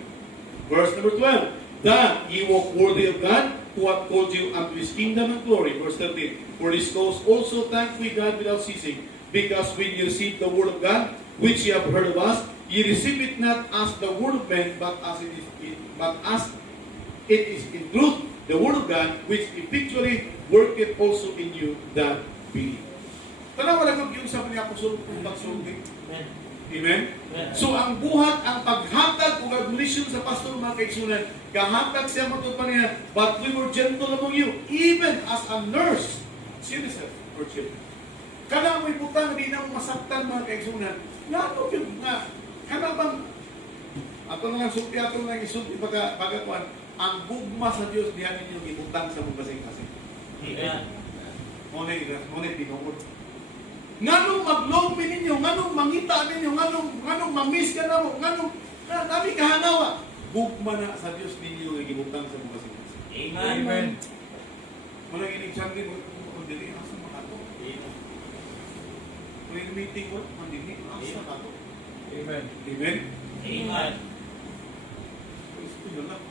Verse number 12, that ye walk worthy of God, who hath called you unto his kingdom and glory. Verse 13, for this cause also thank we God without ceasing, because when ye receive the word of God, which ye have heard of us, ye receive it not as the word of men, but as it is in truth the word of God, which effectually worketh also in you that believe. Tanawa lang yung sabi ni Apostol kung pagsulti. Amen? So ang buhat, ang paghatag o admonition sa pastor, mga kaigsunan, kahatag siya matupad niya, but we were gentle among you, even as a nurse, citizen or children. Kada may butang, di na masaktan, mga kaigsunan. Lalo yun nga, kada bang, ato na lang sulti, ato na lang isulti, pagkakuan, ang gugma sa Diyos, diyan ninyo ibutang sa mga kasing-kasing. Amen. Ngunit tinungkod. Nganong maglombi ninyo, nganong mangita ninyo, nganong mamiss ka na mo, nganong nami kahanawa. Gugma na sa Diyos ninyo ang ibutang sa mga kasing-kasing. Amen. Malang inig-sangin mo, kung dili, asa makato. Kung meeting mo, kung dili, asa makato. Amen. Amen? Amen. Gusto nyo lang.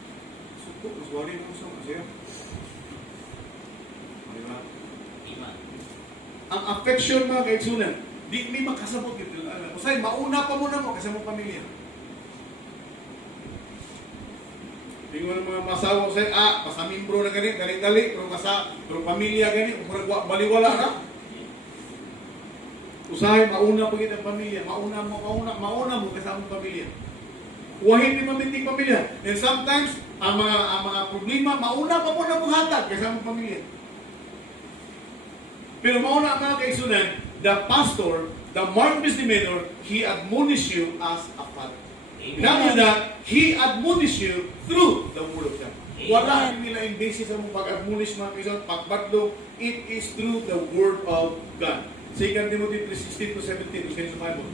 Suko, uswari mo sa mga siya. Diba? Amen. Ang affection, mga kaigsunan, di may makasabot ito. Usay, mauna pa muna mo kasi mo pamilya. Hindi mo ng mga masawa usay, pasamimbro na ganit, dali-dali, pero pamilya ganit, baliwala na. Usay, mauna pa kita ang pamilya, mauna mo kasama ang pamilya. Wahin ni maminting pamilya. And sometimes, ang mga problema, mauna pa po na buhatag kaysa ang pamilya. Pero mauna ang mga kaisunan, the pastor, the mark misdemeanor, he admonish you as a father. Not only that, he admonish you through the word of God. Wala din nila yung basis sa mong pag-admonish mga kaisunan, pagbadlo, it is through the word of God. 2 Timothy 3:16-17, sa Bible.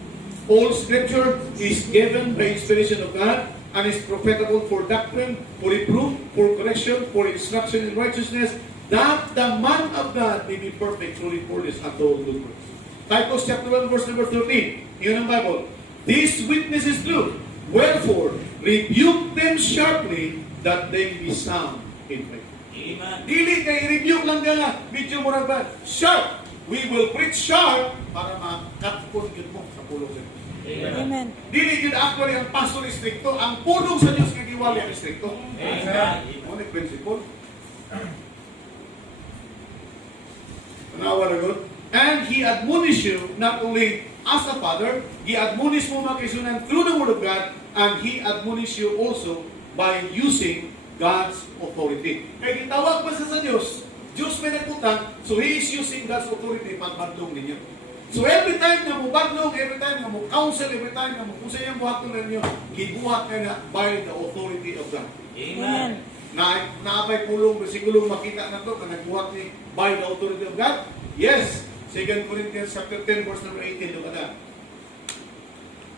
All scripture is given by inspiration of God and is profitable for doctrine, for reproof, for correction, for instruction in righteousness, that the man of God may be perfect, truly furnished unto all good works. Titus chapter 1 verse number 13. Yun ang Bible. This witness is true. Wherefore, rebuke them sharply that they be sound in faith. Amen. Dili kay rebuke lang gala, medyo murag ba? Sharp. We will preach sharp para makatpon yun mo sa pulong sa Diyos. Amen. Dili yun actually ang pastor istrikto, ang pulong sa Diyos kay giwali ang istrikto. Amen. Ano yung principle? Tanawa na good. And he admonish you not only as a father, he admonish mo mga kaisunan through the word of God, and he admonish you also by using God's authority. Kaya gitawag pa sa Diyos, Diyos may nagputang, so he is using God's authority pagbadlong ninyo. So every time na mo badlong, every time na mo counsel, every time na mo kung sa iyang buhaton ninyo, gibuhat na by the authority of God. Amen. Naapay pulong, bersikulo makita na to, na nagbuhat ni by the authority of God? Yes. 2 Corinthians chapter 10 verse number 18, look at that.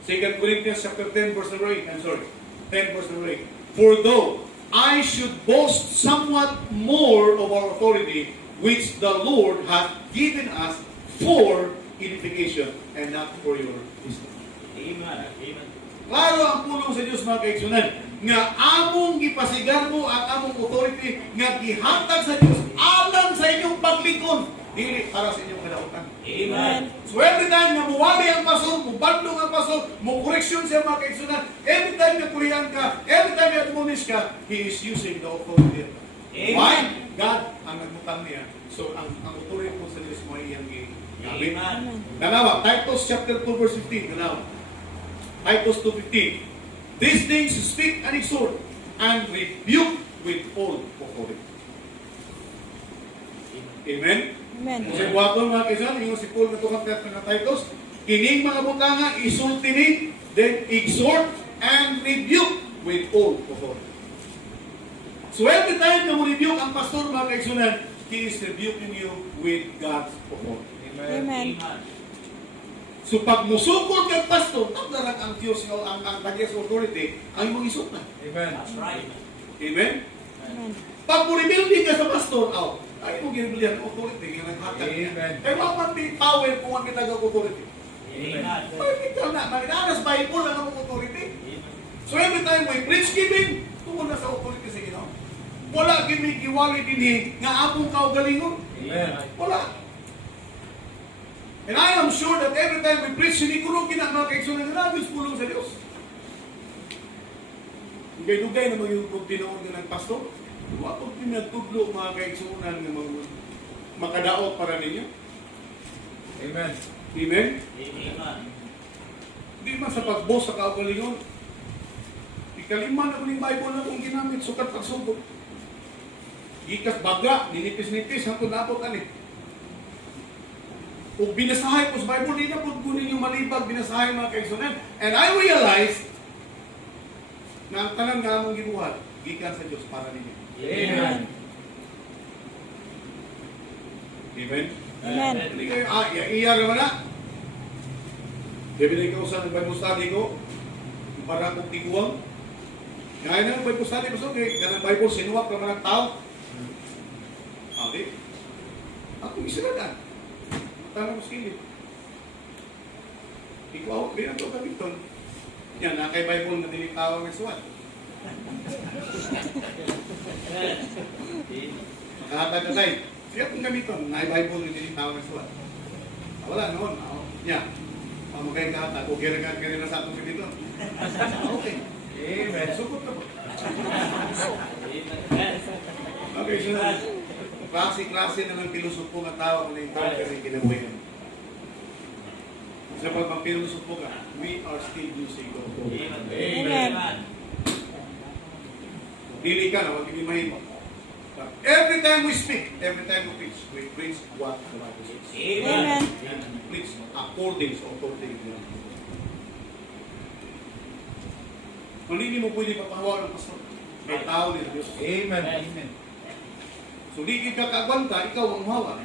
2 Corinthians chapter 10 verse number 8, 10 verse number 8. For though I should boast somewhat more of our authority, which the Lord hath given us for edification and not for your wisdom. Amen. Amen. Klaro ang pulong sa Diyos mga kaigsunan, nga among gipasigar mo ang among authority nga gihatag sa Diyos alang sa inyong paglikon, dili para sa inyong kadautan. Amen. So every time na muwali ang pastor, mubadlong ang pastor, mukoreksyon siya mga kaigsunan, every time na kurihan ka, every time na admonish ka, he is using the authority of God. Amen. Why? God ang nagmutang niya. So ang authority po sa Diyos mo ay iyang gamit. Amen. Dalawa, Titus chapter 2 verse 15. Dalawa. Titus 2:15. These things speak and exhort and rebuke with all authority. Amen? Amen. Kung sa buhaton mga kaisan, yung si Paul na tukang ng Titus, kining mga butanga, isulti ni, then exhort and rebuke with all authority. So every time na mo rebuke ang pastor mga kaisunan, he is rebuking you with God's authority. Amen. So pag musukol kang pastor, tagdaran ang Diyos ang Diyos authority, ang imong isukan. Amen. That's right. Amen? Amen. Pag mo-rebuilding ka sa pastor, ay mo ginabilihan ang authority nga naghatag niya. Amen. Kaya wag may power kung ang kitag authority. Amen. Bakit ikaw na? Maginanas Bible lang ang authority. So every time we preach giving, tungkol na sa authority sa Ginoo. Wala gini giwali dinhi nga among kaugalingon. Amen. Wala. And I am sure that every time we preach, siniguro mga kaigsunan nga nagis pulong sa Dios. Dugay-dugay na yung tinoon ng pastor. Wa pag pinagtudlo mga kaigsunan nga makadaot para ninyo. Amen. Amen? Amen. Di man sa pagbos sa kaugalingon. Ikalima na kuning Bible na kung ginamit, sukat pagsugod. Gikas baga, ninipis-nipis, hangtod napot ani. Kung binasahay po sa Bible, di na po kunin yung malibag, binasahay mga kaigsunan. And I realized na ang tanan nga among gibuhat, gikan sa Diyos para ninyo. Amen. Amen? Amen. Hindi kayo, iya naman na. Debili ko sa Bible study ko, para kong tiguang. Kaya na ang Bible study ko sa okay, kanang Bible, sinuwak naman ang tao. Okay? Ako isiradan. Tanong ko skilid. Ikaw, di na ito gamiton. Yan, na kay Bible na dinitawag ng suwat. Makahatag ka tayo. Siya kung gamiton, na Bible na dinitawag ng suwat. Wala noon. Yan. Magkayang kahatag. Okay na ka sa atong gamiton. Okay. Amen. Sukot na po. Amen. Okay, so klase-klase na ng pilosopo nga tao na yung tao kasi kinabuhin. Sa pagpapinusok mo ka, we are still using the authority. Amen. Dili ka na, huwag inimahin mo. Every time we speak, every time we preach what the Bible says. Amen. And we preach according to authority. Kung hindi mo pwede papahawa ng pastor, may tao ni Diyos. Amen. Amen. So di ka kagwanta, ikaw ang mahawa.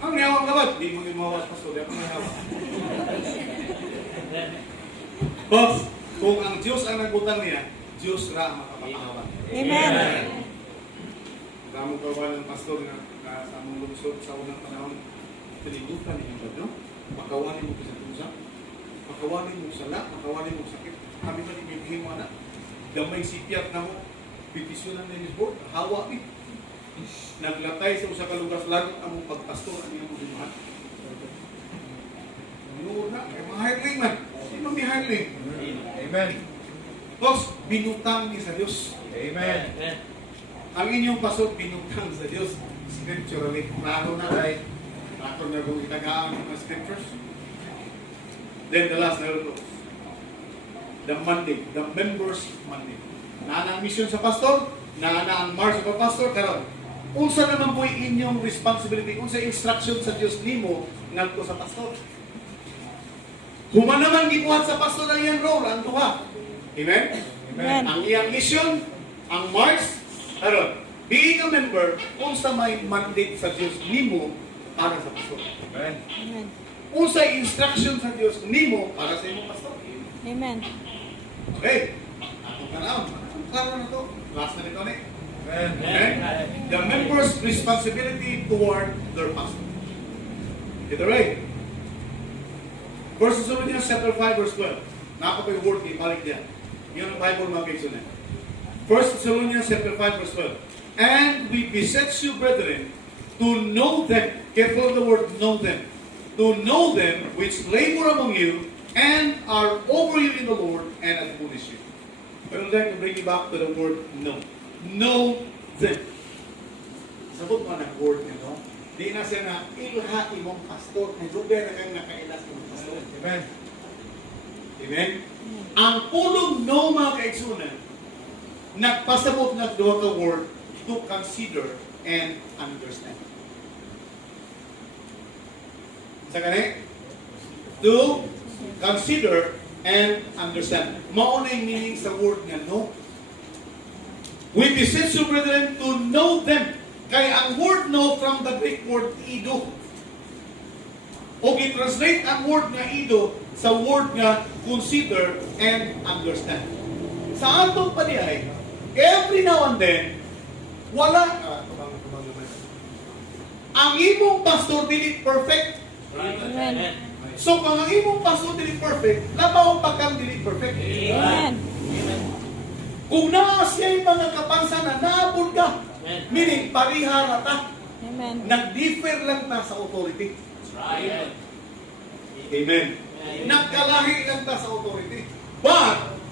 Ang niyawang ka ba? Di mo mahawa sa pastor, di ako mahawa. But, kung ang Diyos ang nagbutang niya, Diyos ra ang makapapahawa. Amen. Damo ka ba ng pastor na sa among lungsod sa unang panahon, pinigutan niyo ba, no? Makawali mo sa tusa, makawali mo sa la, makawali mo sakit. Kami pa ni Bibigay mo na, gamay sipyat na mo, petisyonan na yung board, hawa ni. Naglatay sa usa ka lugar lang among pagpastor ang iyong bunuhan. Noon na, kay mga hireling man. Sino may hireling? Amen. Tapos, binutang ni sa Diyos. Amen. Ang inyong pastor, binutang sa Diyos. Scripturally, klaro na. Right. Klaro na kung itagaan ng mga scriptures. Then the last na ito. The mandate, the members mandate. Naana ang mission sa pastor, naana ang march sa pastor, karon. Unsa naman po inyong responsibility, unsa instruction sa Diyos nimo ngadto sa pastor. Human naman gibuhat sa pastor ang iyang role, ang duha. Amen? Amen. Ang iyang mission, ang march, karon. Being a member, unsa may mandate sa Diyos nimo para sa pastor. Amen. Amen. Unsa instruction sa Diyos nimo para sa imong pastor. Amen. Okay. Atong kanawon. Klaro na to. Last na nito ni. Amen. Okay? The members' responsibility toward their pastor. Ito right. 1 Thessalonians chapter 5 verse 12. Nako pa yung word ni balik diyan. Yun ang Bible mga kaibigan. 1 Thessalonians chapter 5 verse 12. And we beseech you, brethren, to know them. Careful of the word know them. To know them which labor among you and are over you in the Lord and admonish you. But I'd like to bring you back to the word know. Know them. Sabot mo ng word nito. Di na siya na ilha imong pastor. May lugar na kang nakailas imong pastor. Amen. Amen? Ang pulong no mga kaigsunan, nagpasabot na duha ka word to consider and understand. Sa kani? To consider and understand. Mao na yung meaning sa word nga no. We beseech you, brethren, to know them. Kaya ang word know from the Greek word ido. O i-translate ang word nga ido sa word nga consider and understand. Sa atong paniay, every now and then, wala ang imong pastor dili perfect. Amen. So kung ang imong pastor dili perfect, labaw pa kang dili perfect. Amen. Kung naa siya'y mga kapansan na naabot ka, meaning pariha na ta, Amen. nag-differ lang ta sa authority. Right. Amen. Nagkalahi lang ta sa authority. But,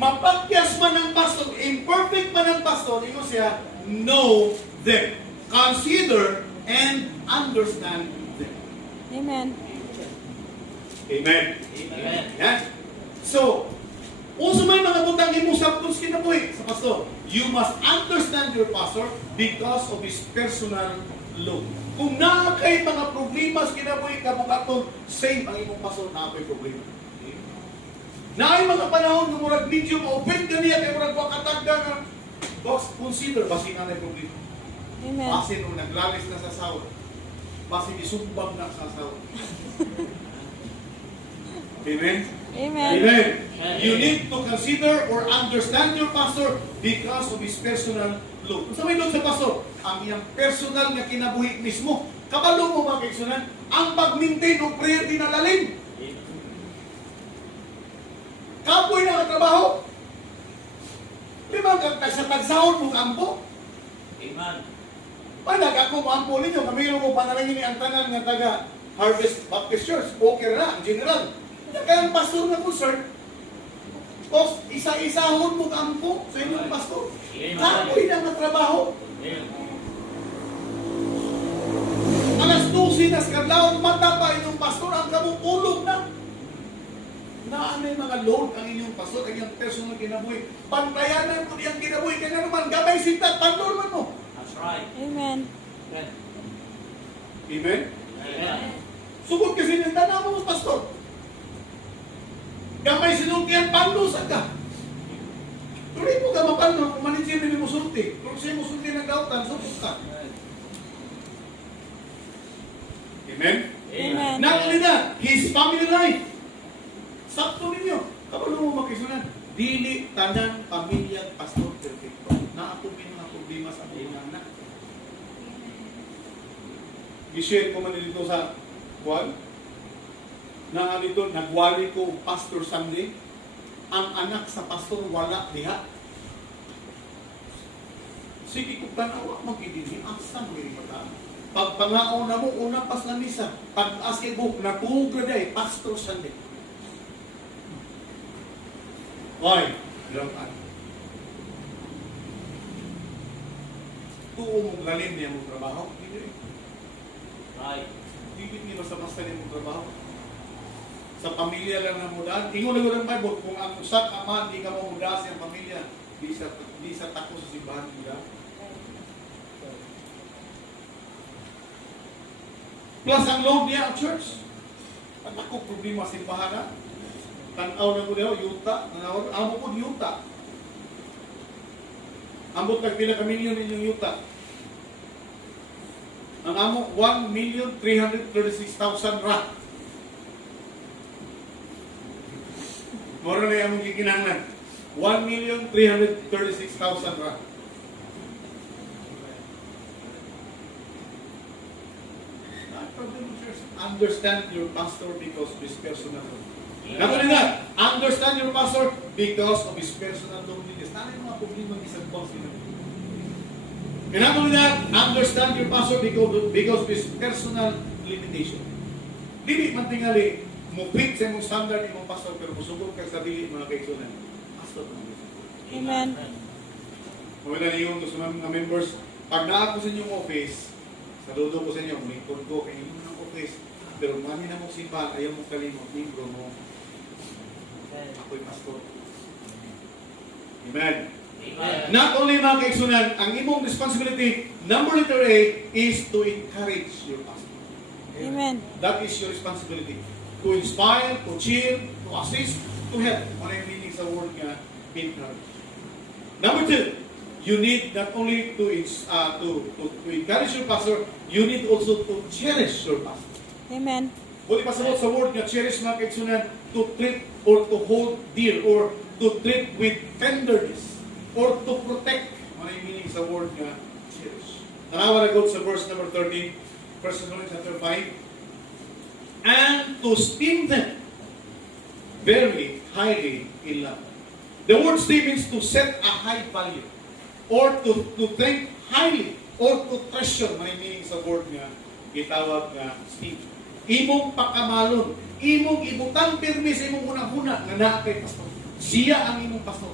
mapagyas man ang pastor, imperfect man ang pastor, ino siya, know them. Consider and understand them. Amen. Amen. Amen. Yan. So, uso may mga butang imong sabtos kinabuhi sa pastor. You must understand your pastor because of his personal law. Kung naa kay mga problema sa kinabuhi kabukaton, same ang imong pastor na may problema. Naay mga panahon nga murag medyo ma-open ganiya kay murag wa katagda nga boss consider basin na problema. Amen. Basin nung naglalis na sa sahod. Basin isumbang na sa sahod. Amen. Amen. Amen. You need to consider or understand your pastor because of his personal law. Kung sa may law sa pastor, ang iyang personal na kinabuhi mismo. Kabalo mo mga kaigsunan, ang pag-maintain o prayer dinalalim. Kapoy na ang trabaho. Lima sa tagsahod mong ampo. Amen. Panag ako mo ampo ninyo, kamilo mo panalangin ang tanan nga taga Harvest Baptist Church. Okay na, in general. Kaya ang pastor na concern, tapos isa-isahon mo kampo sa inyong pastor. Kapoy na ang trabaho. Alas 12 na skadlaon, mata pa inyong pastor, ang kamo na yung mga load ang inyong pastor, ang inyong personal kinabuhi. Pantayanan ko niyang kinabuhi. Kaya naman, gabay sinta, pandorman mo. That's right. Amen. Amen. Amen? Amen. Sugod kasi niyang tanaw mo, pastor. Gamay sinultihan, pandusan ka. Tuloy mo ka mapano, kung manisip mo sulti. Kung siya mo sulti ng gautan, sugod ka. Amen? Amen. Not only that, his family life. Sakto ninyo. Kapag mo makisunan, dili tanan pamilya pastor perfecto. Na ako mga problema sa mga anak. I-share ko man dito sa wall. Na dito, nagwali ko Pastor Sunday. Ang anak sa pastor wala diha. Sige ko tanawa, magiging asang may pataan. Pag pangaon na mo, una pas na misa. Pag asked book, natugra day, Pastor Sunday. Oy, lapan. Tuo mong lalim niya mong trabaho. Hindi. Right. Hindi niya basta-basta niya mong trabaho. Sa pamilya lang na mudaan. Ingon lang ng Bible, kung ang usak ama, di ka mo mudaan sa pamilya, di sa tako sa simbahan nila. Plus ang load niya ang church. Ang ako problema sa simbahan na. Tanaw na ko niya, yuta. Amo ko yuta. Ambot nagpila ka milyon ninyong yuta. Ang amo, 1,336,000 ra. Mora na yung kikinanglan. 1,336,000 ra. Understand your pastor because of his personal loneliness. Not only that, understand your pastor because of his personal loneliness. Ano yung mga problema ng isang boss nila? And not only that, understand your pastor because of his personal limitation. Dili man tingali, mupit sa imong standard imong pastor, pero musugod ka sa dili mga kaigsunan. Pastor pa naman. Amen. Wala na yung gusto mga members, pag naa ko sa inyong office, saludo ko sa inyo, may ko kayo ng office, pero mani na mo simbahan, ayaw mo kalimot, libro mo, ako'y pastor. Amen. Amen. Not only mga kaigsunan, ang imong responsibility, number letter A, is to encourage your pastor. Amen. That is your responsibility. To inspire, to cheer, to assist, to help. Ano yung meaning sa word nga, encourage. Number two, you need not only to encourage your pastor, you need also to cherish your pastor. Amen. Buti pa sa word nga cherish mga kaigsunan, to treat or to hold dear or to treat with tenderness or to protect. Ano yung meaning sa word nga cherish? Tanawa na go sa verse number 13, 1 Thessalonians chapter 5. And to esteem them very highly in love. The word esteem means to set a high value or to think highly or to treasure. May meaning sa word nga gitawag nga esteem. Imong pakamalon, imong ibutang pirmi sa imong unang-una nga naa kay pastor. Siya ang imong pastor.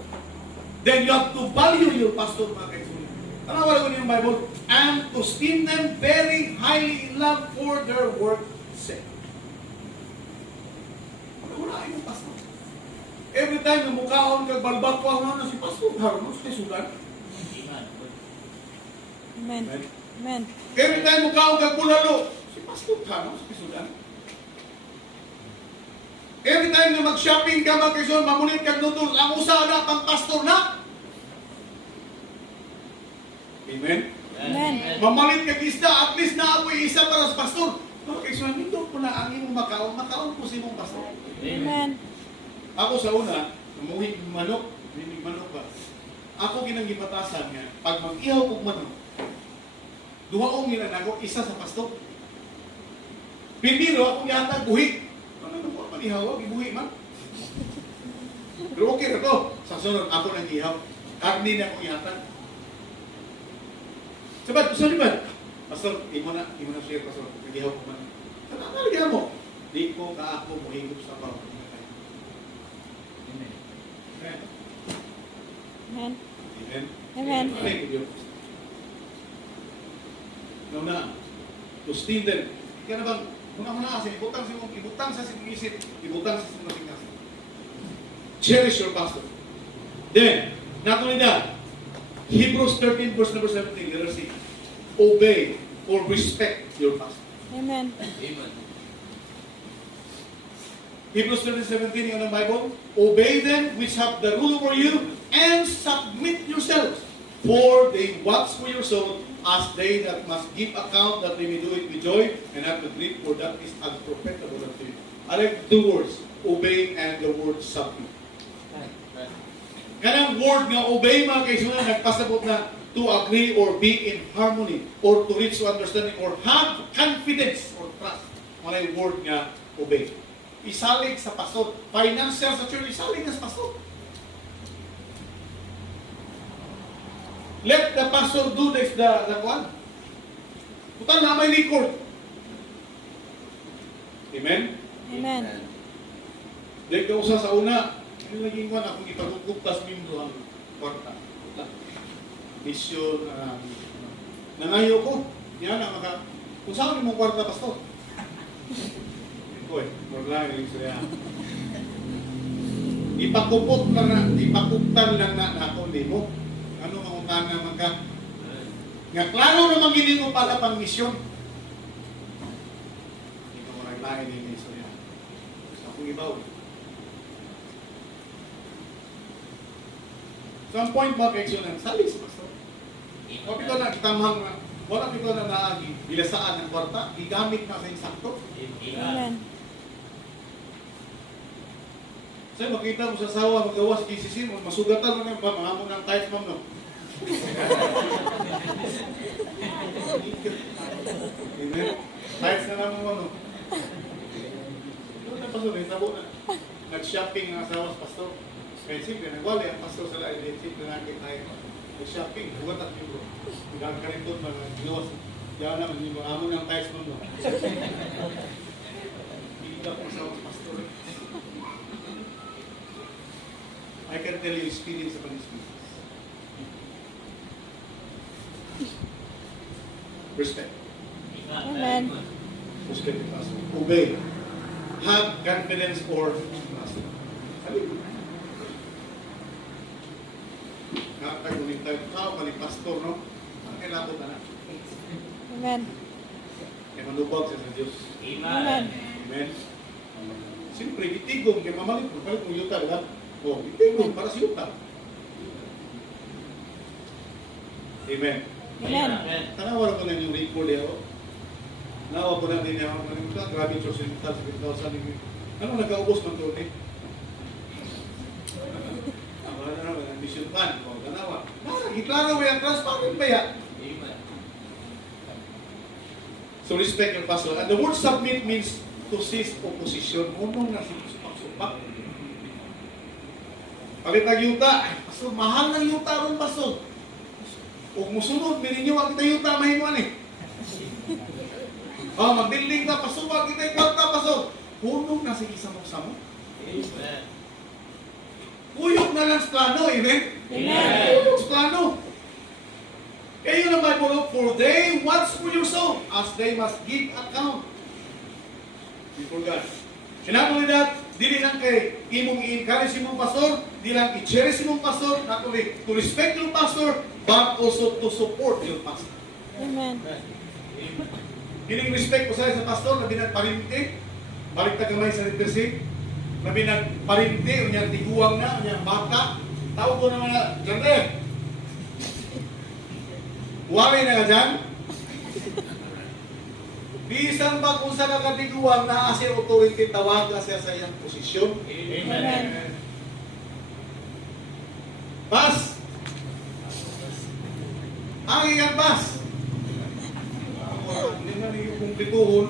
Then you have to value your pastor, mga kaisunan. Ano wala ko niyong Bible? And to esteem them very highly in love for their work's sake. Wala yung pastor. Every time na mukhaon kag balbakwa na si pastor, haron sa sudan. Amen. Amen. Every time mukhaon kag bulalo, si pastor haron sa sudan. Every time na mag-shopping ka mga kaisunan, mamunit kag nutol, ang usa na pang pastor na. Amen. Amen. Mamalit kag isda, at least na apoy isa para sa pastor. Mga kaisunan, nindot po na ang imong makaon po sa imong pastor. Amen. Ako sa una, umuwi manok, hindi manok ba? Ako ginanggibatasan nga, pag mag-ihaw kong manok, duhaong nila ako, isa sa pastor. Pindiro, akong yatag buhi. Ano na po, manihaw, ibuhi man. Pero okay na to. Sa sunod, ako nang ihaw. Karni na akong yatag. Sabat, gusto ba? Pastor, imo na share, pastor. Nag-ihaw ko man. Saan ang nalagyan mo? Di ko ka ako muhigop sa pao. Amen. Amen. Amen. Amen. Thank you. No na. To steal them. Kaya na bang, muna kasi, ibutang sa imong isip, ibutang sa imong tingas. Cherish your pastor. Then, not only that, Hebrews 13 verse number 17, letter C. Obey or respect your pastor. Amen. Amen. Hebrews 13:17 in the Bible. Obey them which have the rule over you, and submit yourselves. For they watch for your soul, as they that must give account, that they may do it with joy, and not with grief, for that is unprofitable unto you. I like two words, obey and the word submit. Kanang word nga obey, mga kaisunan, nagpasabot na to agree or be in harmony, or to reach to understanding, or have confidence or trust. Mga word nga obey. Isalig sa pastor. Financial sa church, isalig na sa pastor. Let the pastor do this, the one. Putan na may record. Amen? Amen. Dahil ka usa sa una, yung naging one, akong ipagugugtas mimbro ang kwarta. Mission, nangayo ko. Yan ang maka... Kung saan yung kwarta, pastor? Uy, morlang yung istorya. Ipakuptan lang na ako, hindi mo. Ano mangutan naman ka? Nga klaro naman ginin mo pala pang misyon. Hindi ko maraglain yung istorya. Akong ibaw. Some point ba kayo ng salis, pastor? Kapit ko na kitamhang na, wala kito na naagi, bilasaan ng kwarta, gigamit na sa insakto. Amen. Sa'yo, makita mo sa sawa, magawa sa KCC, masugatan mo na ba, mga mo ng kahit ma'am, no? Amen? Kahit na naman mo, no? Doon na pastor, nitabo na. Nag-shopping ang asawa sa pastor. Expensive, nagwali ang pastor sa lahat, expensive na nakit tayo. Nag-shopping, huwag at yung bro. Nagkakarin doon, mga gilawas. Diyan naman, yung mga mo ng kahit ma'am, no? Hindi ako asawa sa pastor. I can tell you experience upon experience. Respect. Amen. Respect the pastor. Obey. Have confidence or trust. Sabi ko. Nakakagunin tayo. Kao ka ni pastor, no? Ang kailangan na na. Amen. Kaya manubag siya sa Diyos. Amen. Amen. Siyempre, itigong. Kaya mamalit mo. Palit mo yuta, diba? O, itigong para sa yuta. Amen. Amen. Tanawa ko na yung record ako. Nawa ko na din ako. Grabe yung church sa 50,000. Ano nagkaubos ng tuloy? Ang wala na naman, mission plan. O, tanawa. Iklaro mo yung transparent ba yan? So respect your pastor. And the word submit means to cease opposition. Unong na supak-supak. Pagkita yuta, ay, pastor, mahal ng yuta ron, pastor. Kung musunod, mininyo, wag kita yuta, mahimuan eh. Magdiling na, pastor, wag kita ikwarta, pastor. Unong na sige samok-samok. Uyok na lang sa plano, amen? Amen. Uyok sa plano. Kaya yun ang Bible, for they watch for your soul, as they must give account before God. And not only that, dili lang kay imong i-encourage imong pastor, di lang i-cherish imong pastor, not only to respect your pastor, but also to support your pastor. Amen. Kining respect ko sa pastor, na binagparinti, balik na gamay sa literacy, na binagparinti, o niyang tiguang na, o niyang bata, tawag ko naman na, Jande, huwagay na ka dyan. Bisan ba kung sa nakatiguan na siya authority, tawag na siya sa iyang posisyon. Amen. Pas! Ang iyang pas! Hindi na niyo kumplituhon.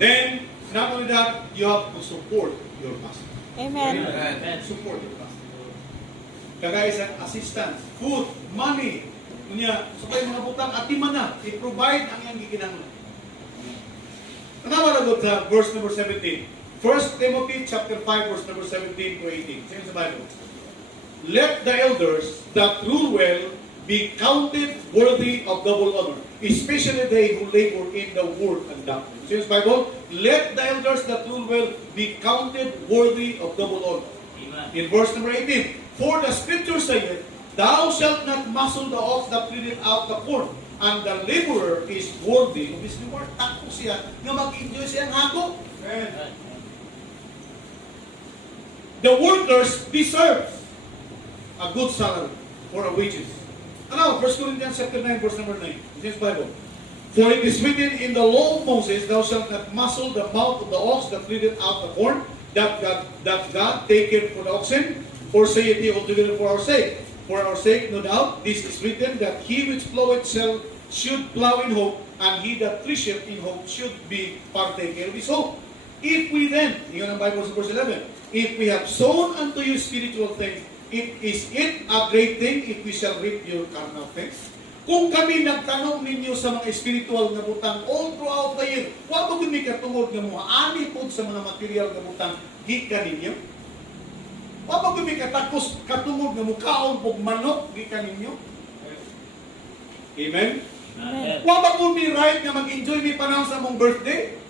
Then, not only that, you have to support your pastor. Amen. Support your pastor. Kagaya sa assistance, food, money, niya, sabay mga butang, atiman na, i-provide ang iyang gikinanglan. Tanawa na sa verse number 17. 1 Timothy chapter 5, verse number 17 to 18. Same sa Bible. Let the elders that rule well be counted worthy of double honor, especially they who labor in the word and doctrine. Says Bible, let the elders that rule well be counted worthy of double honor. In verse number 18, for the scripture saith, thou shalt not muzzle the ox that treadeth out the corn, and the laborer is worthy of his reward. Tako siya, nga mag-enjoy siyang hako. The workers deserve a good salary or a wages. Ano, 1 Corinthians chapter 9, verse number 9. This is Bible. For it is written in the law of Moses, thou shalt not muzzle the mouth of the ox that treadeth out the corn, that God taketh for the oxen, or saith he altogether for our sake. For our sake, no doubt, this is written, that he which ploweth should plow in hope, and he that thresheth in hope should be partaker of his hope. If we then, yun ang Bible sa verse 11, if we have sown unto you spiritual things, is it a great thing if we shall reap your carnal things? Kung kami nagtanong ninyo sa mga spiritual na butang all throughout the year, wa ba kami katungod nga mga ani po sa mga material na butang gikan ninyo? Wa ba kami katakos katungod nga mukaon pog manok gikan ninyo? Amen? Amen. Wa ba kami right nga mag-enjoy mi panahon sa mong birthday?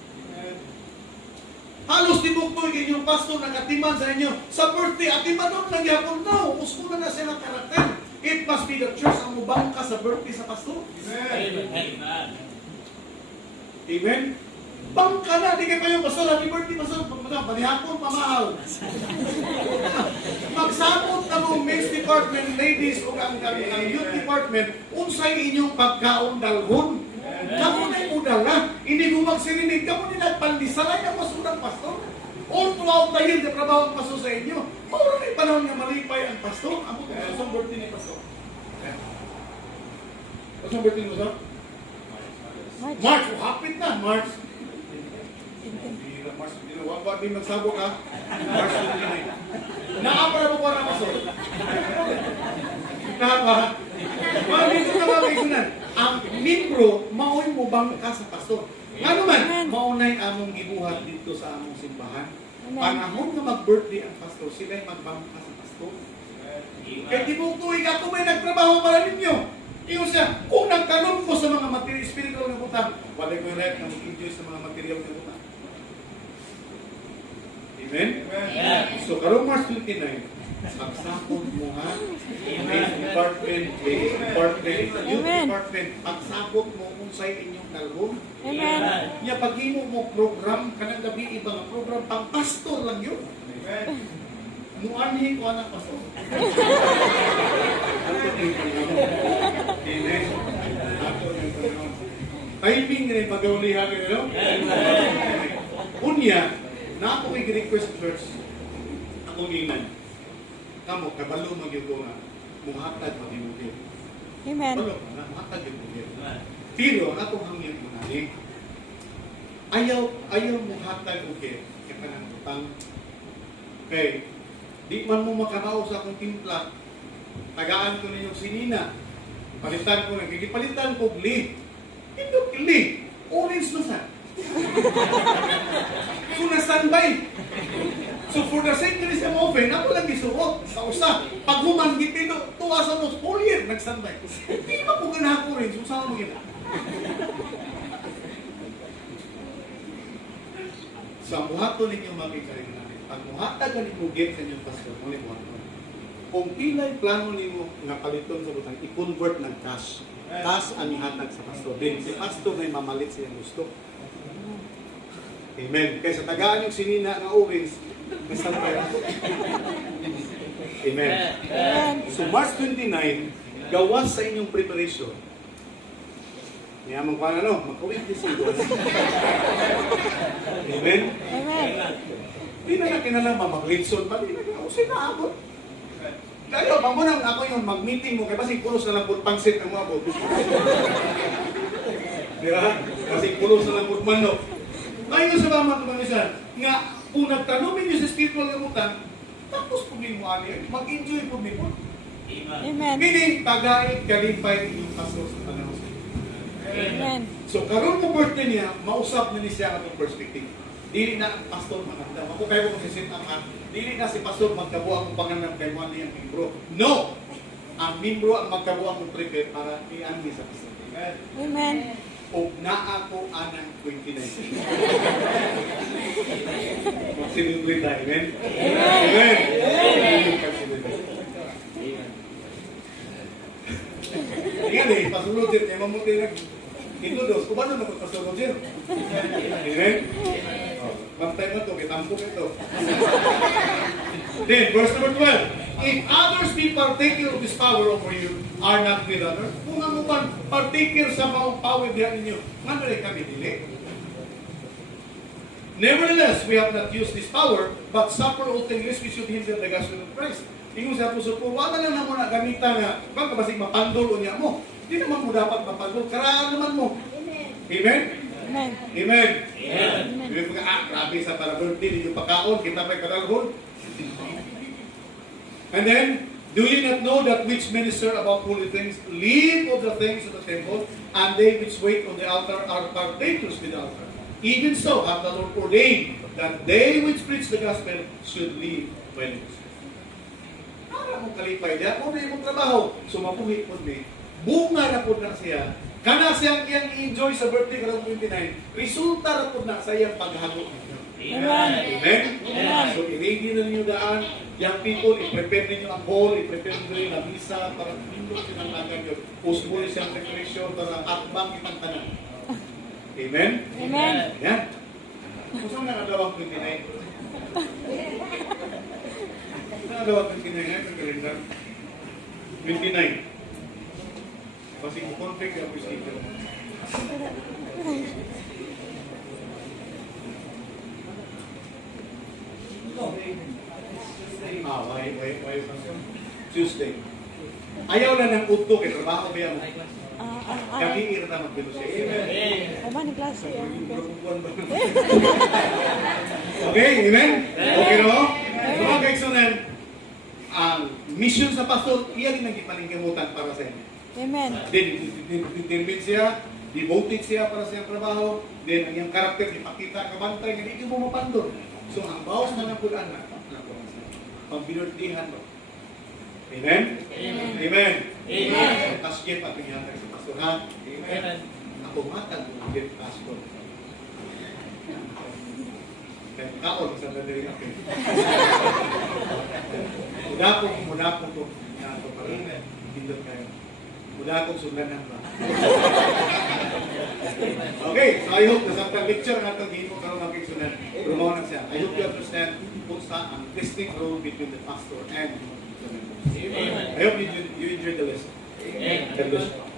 Halos di mo po inyong pastor nag-atiman sa inyo. Sa birthday, atiman nun nagyapon na. Uskunan na siya ng karakter. It must be the church ang mubang ka sa birthday sa pastor. Amen. Amen? Bangka na, di kayo kayo, pastor, happy birthday, pastor. Panihapon, pamahal. Magsapot na mong men's department, ladies, o ang youth department, unsay inyong pagkaon dalhon. Kamu na yung udala, hindi mo magsirinig, kamu nila pandisalay ang masunang pastor. All throughout the year, natrabaho ang pastor sa inyo. Maura na yung panahon nga malipay ang pastor. Ang mga pastor birthday ni pastor. Pastor birthday mo, sir? March, hapit na, March. March, wag din magsabog ha. March 29. Naapara mo pa na pastor. Nakapa. Dito na mga kaisunan. Ang membro, maoy mo bang ka sa pastor? Nga naman, maunay among gibuhat dito sa among simbahan. Panahon na mag-birthday ang pastor, sila'y magbangka sa pastor. Kaya di mo tuwig ako may nagtrabaho para ninyo. Iyo siya, kung nagtanong ko sa mga material, spiritual na butang, wala ko yung right na mag-enjoy sa mga material na butang. Amen? Amen. So, karong March 29, pagsapon mo ha, youth department, youth department, pagsapon mo kung sa'y inyong dalhon. Amen. Niya, pag-imo mo program, kanang gabi ibang program, pang pastor lang yun. Muanhi ko anak pastor. Amen. Timing na yung pag-aulihan nyo. Unya, na ako i-request church, ako ninan. Kamu, kabalo magyugo na, muhatag mag-imugyo. Amen. Kabalo na, muhatag yung pero, ang atong hangyan mo nani, ayaw muhatag okay, kaya ng utang. Okay, di man mo makanaw sa akong timpla, tagaan ko ninyong sinina, palitan ko na, palitan ko li, indok li, orange na sa. So, na-standby. So, for the sake na siya open, ako lang isuot sa usa. Pag humanggit ito, tuwa sa most whole year, nag-standby. Hindi ba po ganahan ko rin, so saan mo gina? Sa muhato ninyo makikarin natin. Pag muhatag ka ninyo gate sa inyong pastor, muli muhato. Kung pilay plano ninyo nga paliton sa butang, i-convert ng cash. Cash ang ihatag sa pastor. Then, si pastor na mamalit siya gusto. Amen. Kaya sa tagaan yung sinina ng orange, nagsampay ako. Amen. So, March 29, gawas sa inyong preparation. Mayaman ko ano, magkawin this in God. Amen? Amen. Di na nakinalama, mag-Wilson pa, di na kinausin na abot. Kaya, pamunang ako yung mag-meeting mo, kaya kasi pulos na lang po pangsit ng mga abot. Di ba? Kasi pulos na lang po manok. Ngayon sa mga mga isa, nga, kung nagtanongin niyo sa spiritual na utang, tapos po mo ani, mag-enjoy po mo. Amen. Meaning, tagait, kalipay, yung pastor sa panahon. Amen. So, karon mo birthday niya, mausap na ni siya ang perspective. Dili na ang pastor maganda. Ako kayo kung sisit ang dili na si pastor magtabo ang pangalan kay mo niyang libro. No! Ang membro ang magkabuang ng prepare para i-anggi sa facility. Amen. O naa ko anang 29. Magsinuloy tayo, amen? Amen! Ingat eh, pasulod din. Kaya mamuti na. Ito dos, kung paano naman pasulod din? Amen? Bantay mo ito, kitampok ito. Then, verse number 12. If others be partaker of this power over you, are not with others. Kung ang upan, partaker sa mga power diyan ninyo, nga na rin kami dili. Nevertheless, we have not used this power, but suffer all things which should hinder the gospel of Christ. Ingon sa Apostol Paul, wala lang naman na gamitan nga, baka basig mapandol o niya mo. Hindi naman mo dapat mapandol, karaan naman mo. Amen? Amen. Amen? Amen. Hindi mo grabe sa para birthday, hindi yung pagkaon, kita pa'y kadalhon. And then, do you not know that which minister about holy things live of the things of the temple, and they which wait on the altar are partakers with the altar? Even so, hath the Lord ordained that they which preach the gospel should live well. Para mong kalipay diya, kung may mong trabaho, sumapuhit po ni, bunga na po na siya, kana siyang iyang enjoy sa birthday karong 29, resulta na po na sa iyang paghago ninyo. Amen. Amen? Amen. So, i-ready na ninyo daan. Young people, i-prepare ninyo ang hall, i-prepare ninyo ang misa para pindot silang nagan yun. Usbo siyang preparation para atbang itang tanan. Amen? Amen. Yan. Kung saan nakadawang 29? Nakadawang 29 ngayon, ang kalendar. 29. Kasi conflict yung speaker. Why Tuesday. Ayaw na ng udto kay trabaho ba yan? Gabi na magbilo siya. Amen ang klase. Okay, amen? Okay no? So mga kaigsunan, ang mission sa pastor, iyan yung nagipalingkamutan para sa inyo. Amen. Determined siya, devoted siya para sa iyang trabaho, then ang iyang karakter, ipakita, kabantay, hindi mo mapandon. So ang bawas na napulaan na, pambinurtihan mo. Amen? Amen. Amen. Amen. Tasgit at tingnan sa pastor, ha? Amen. Ako matang kung get pastor. Kaya kaon, isang dadali ako. Mudapong ko. Pindot kayo. Mudapong sundanan ba? Okay, so I hope na sa lecture na itong hindi mo karoon magkiksunan, rumaw na siya. I hope you understand kung saan ang distinct role between the pastor and the members. Amen. I hope you enjoyed the lesson. Amen. God bless you.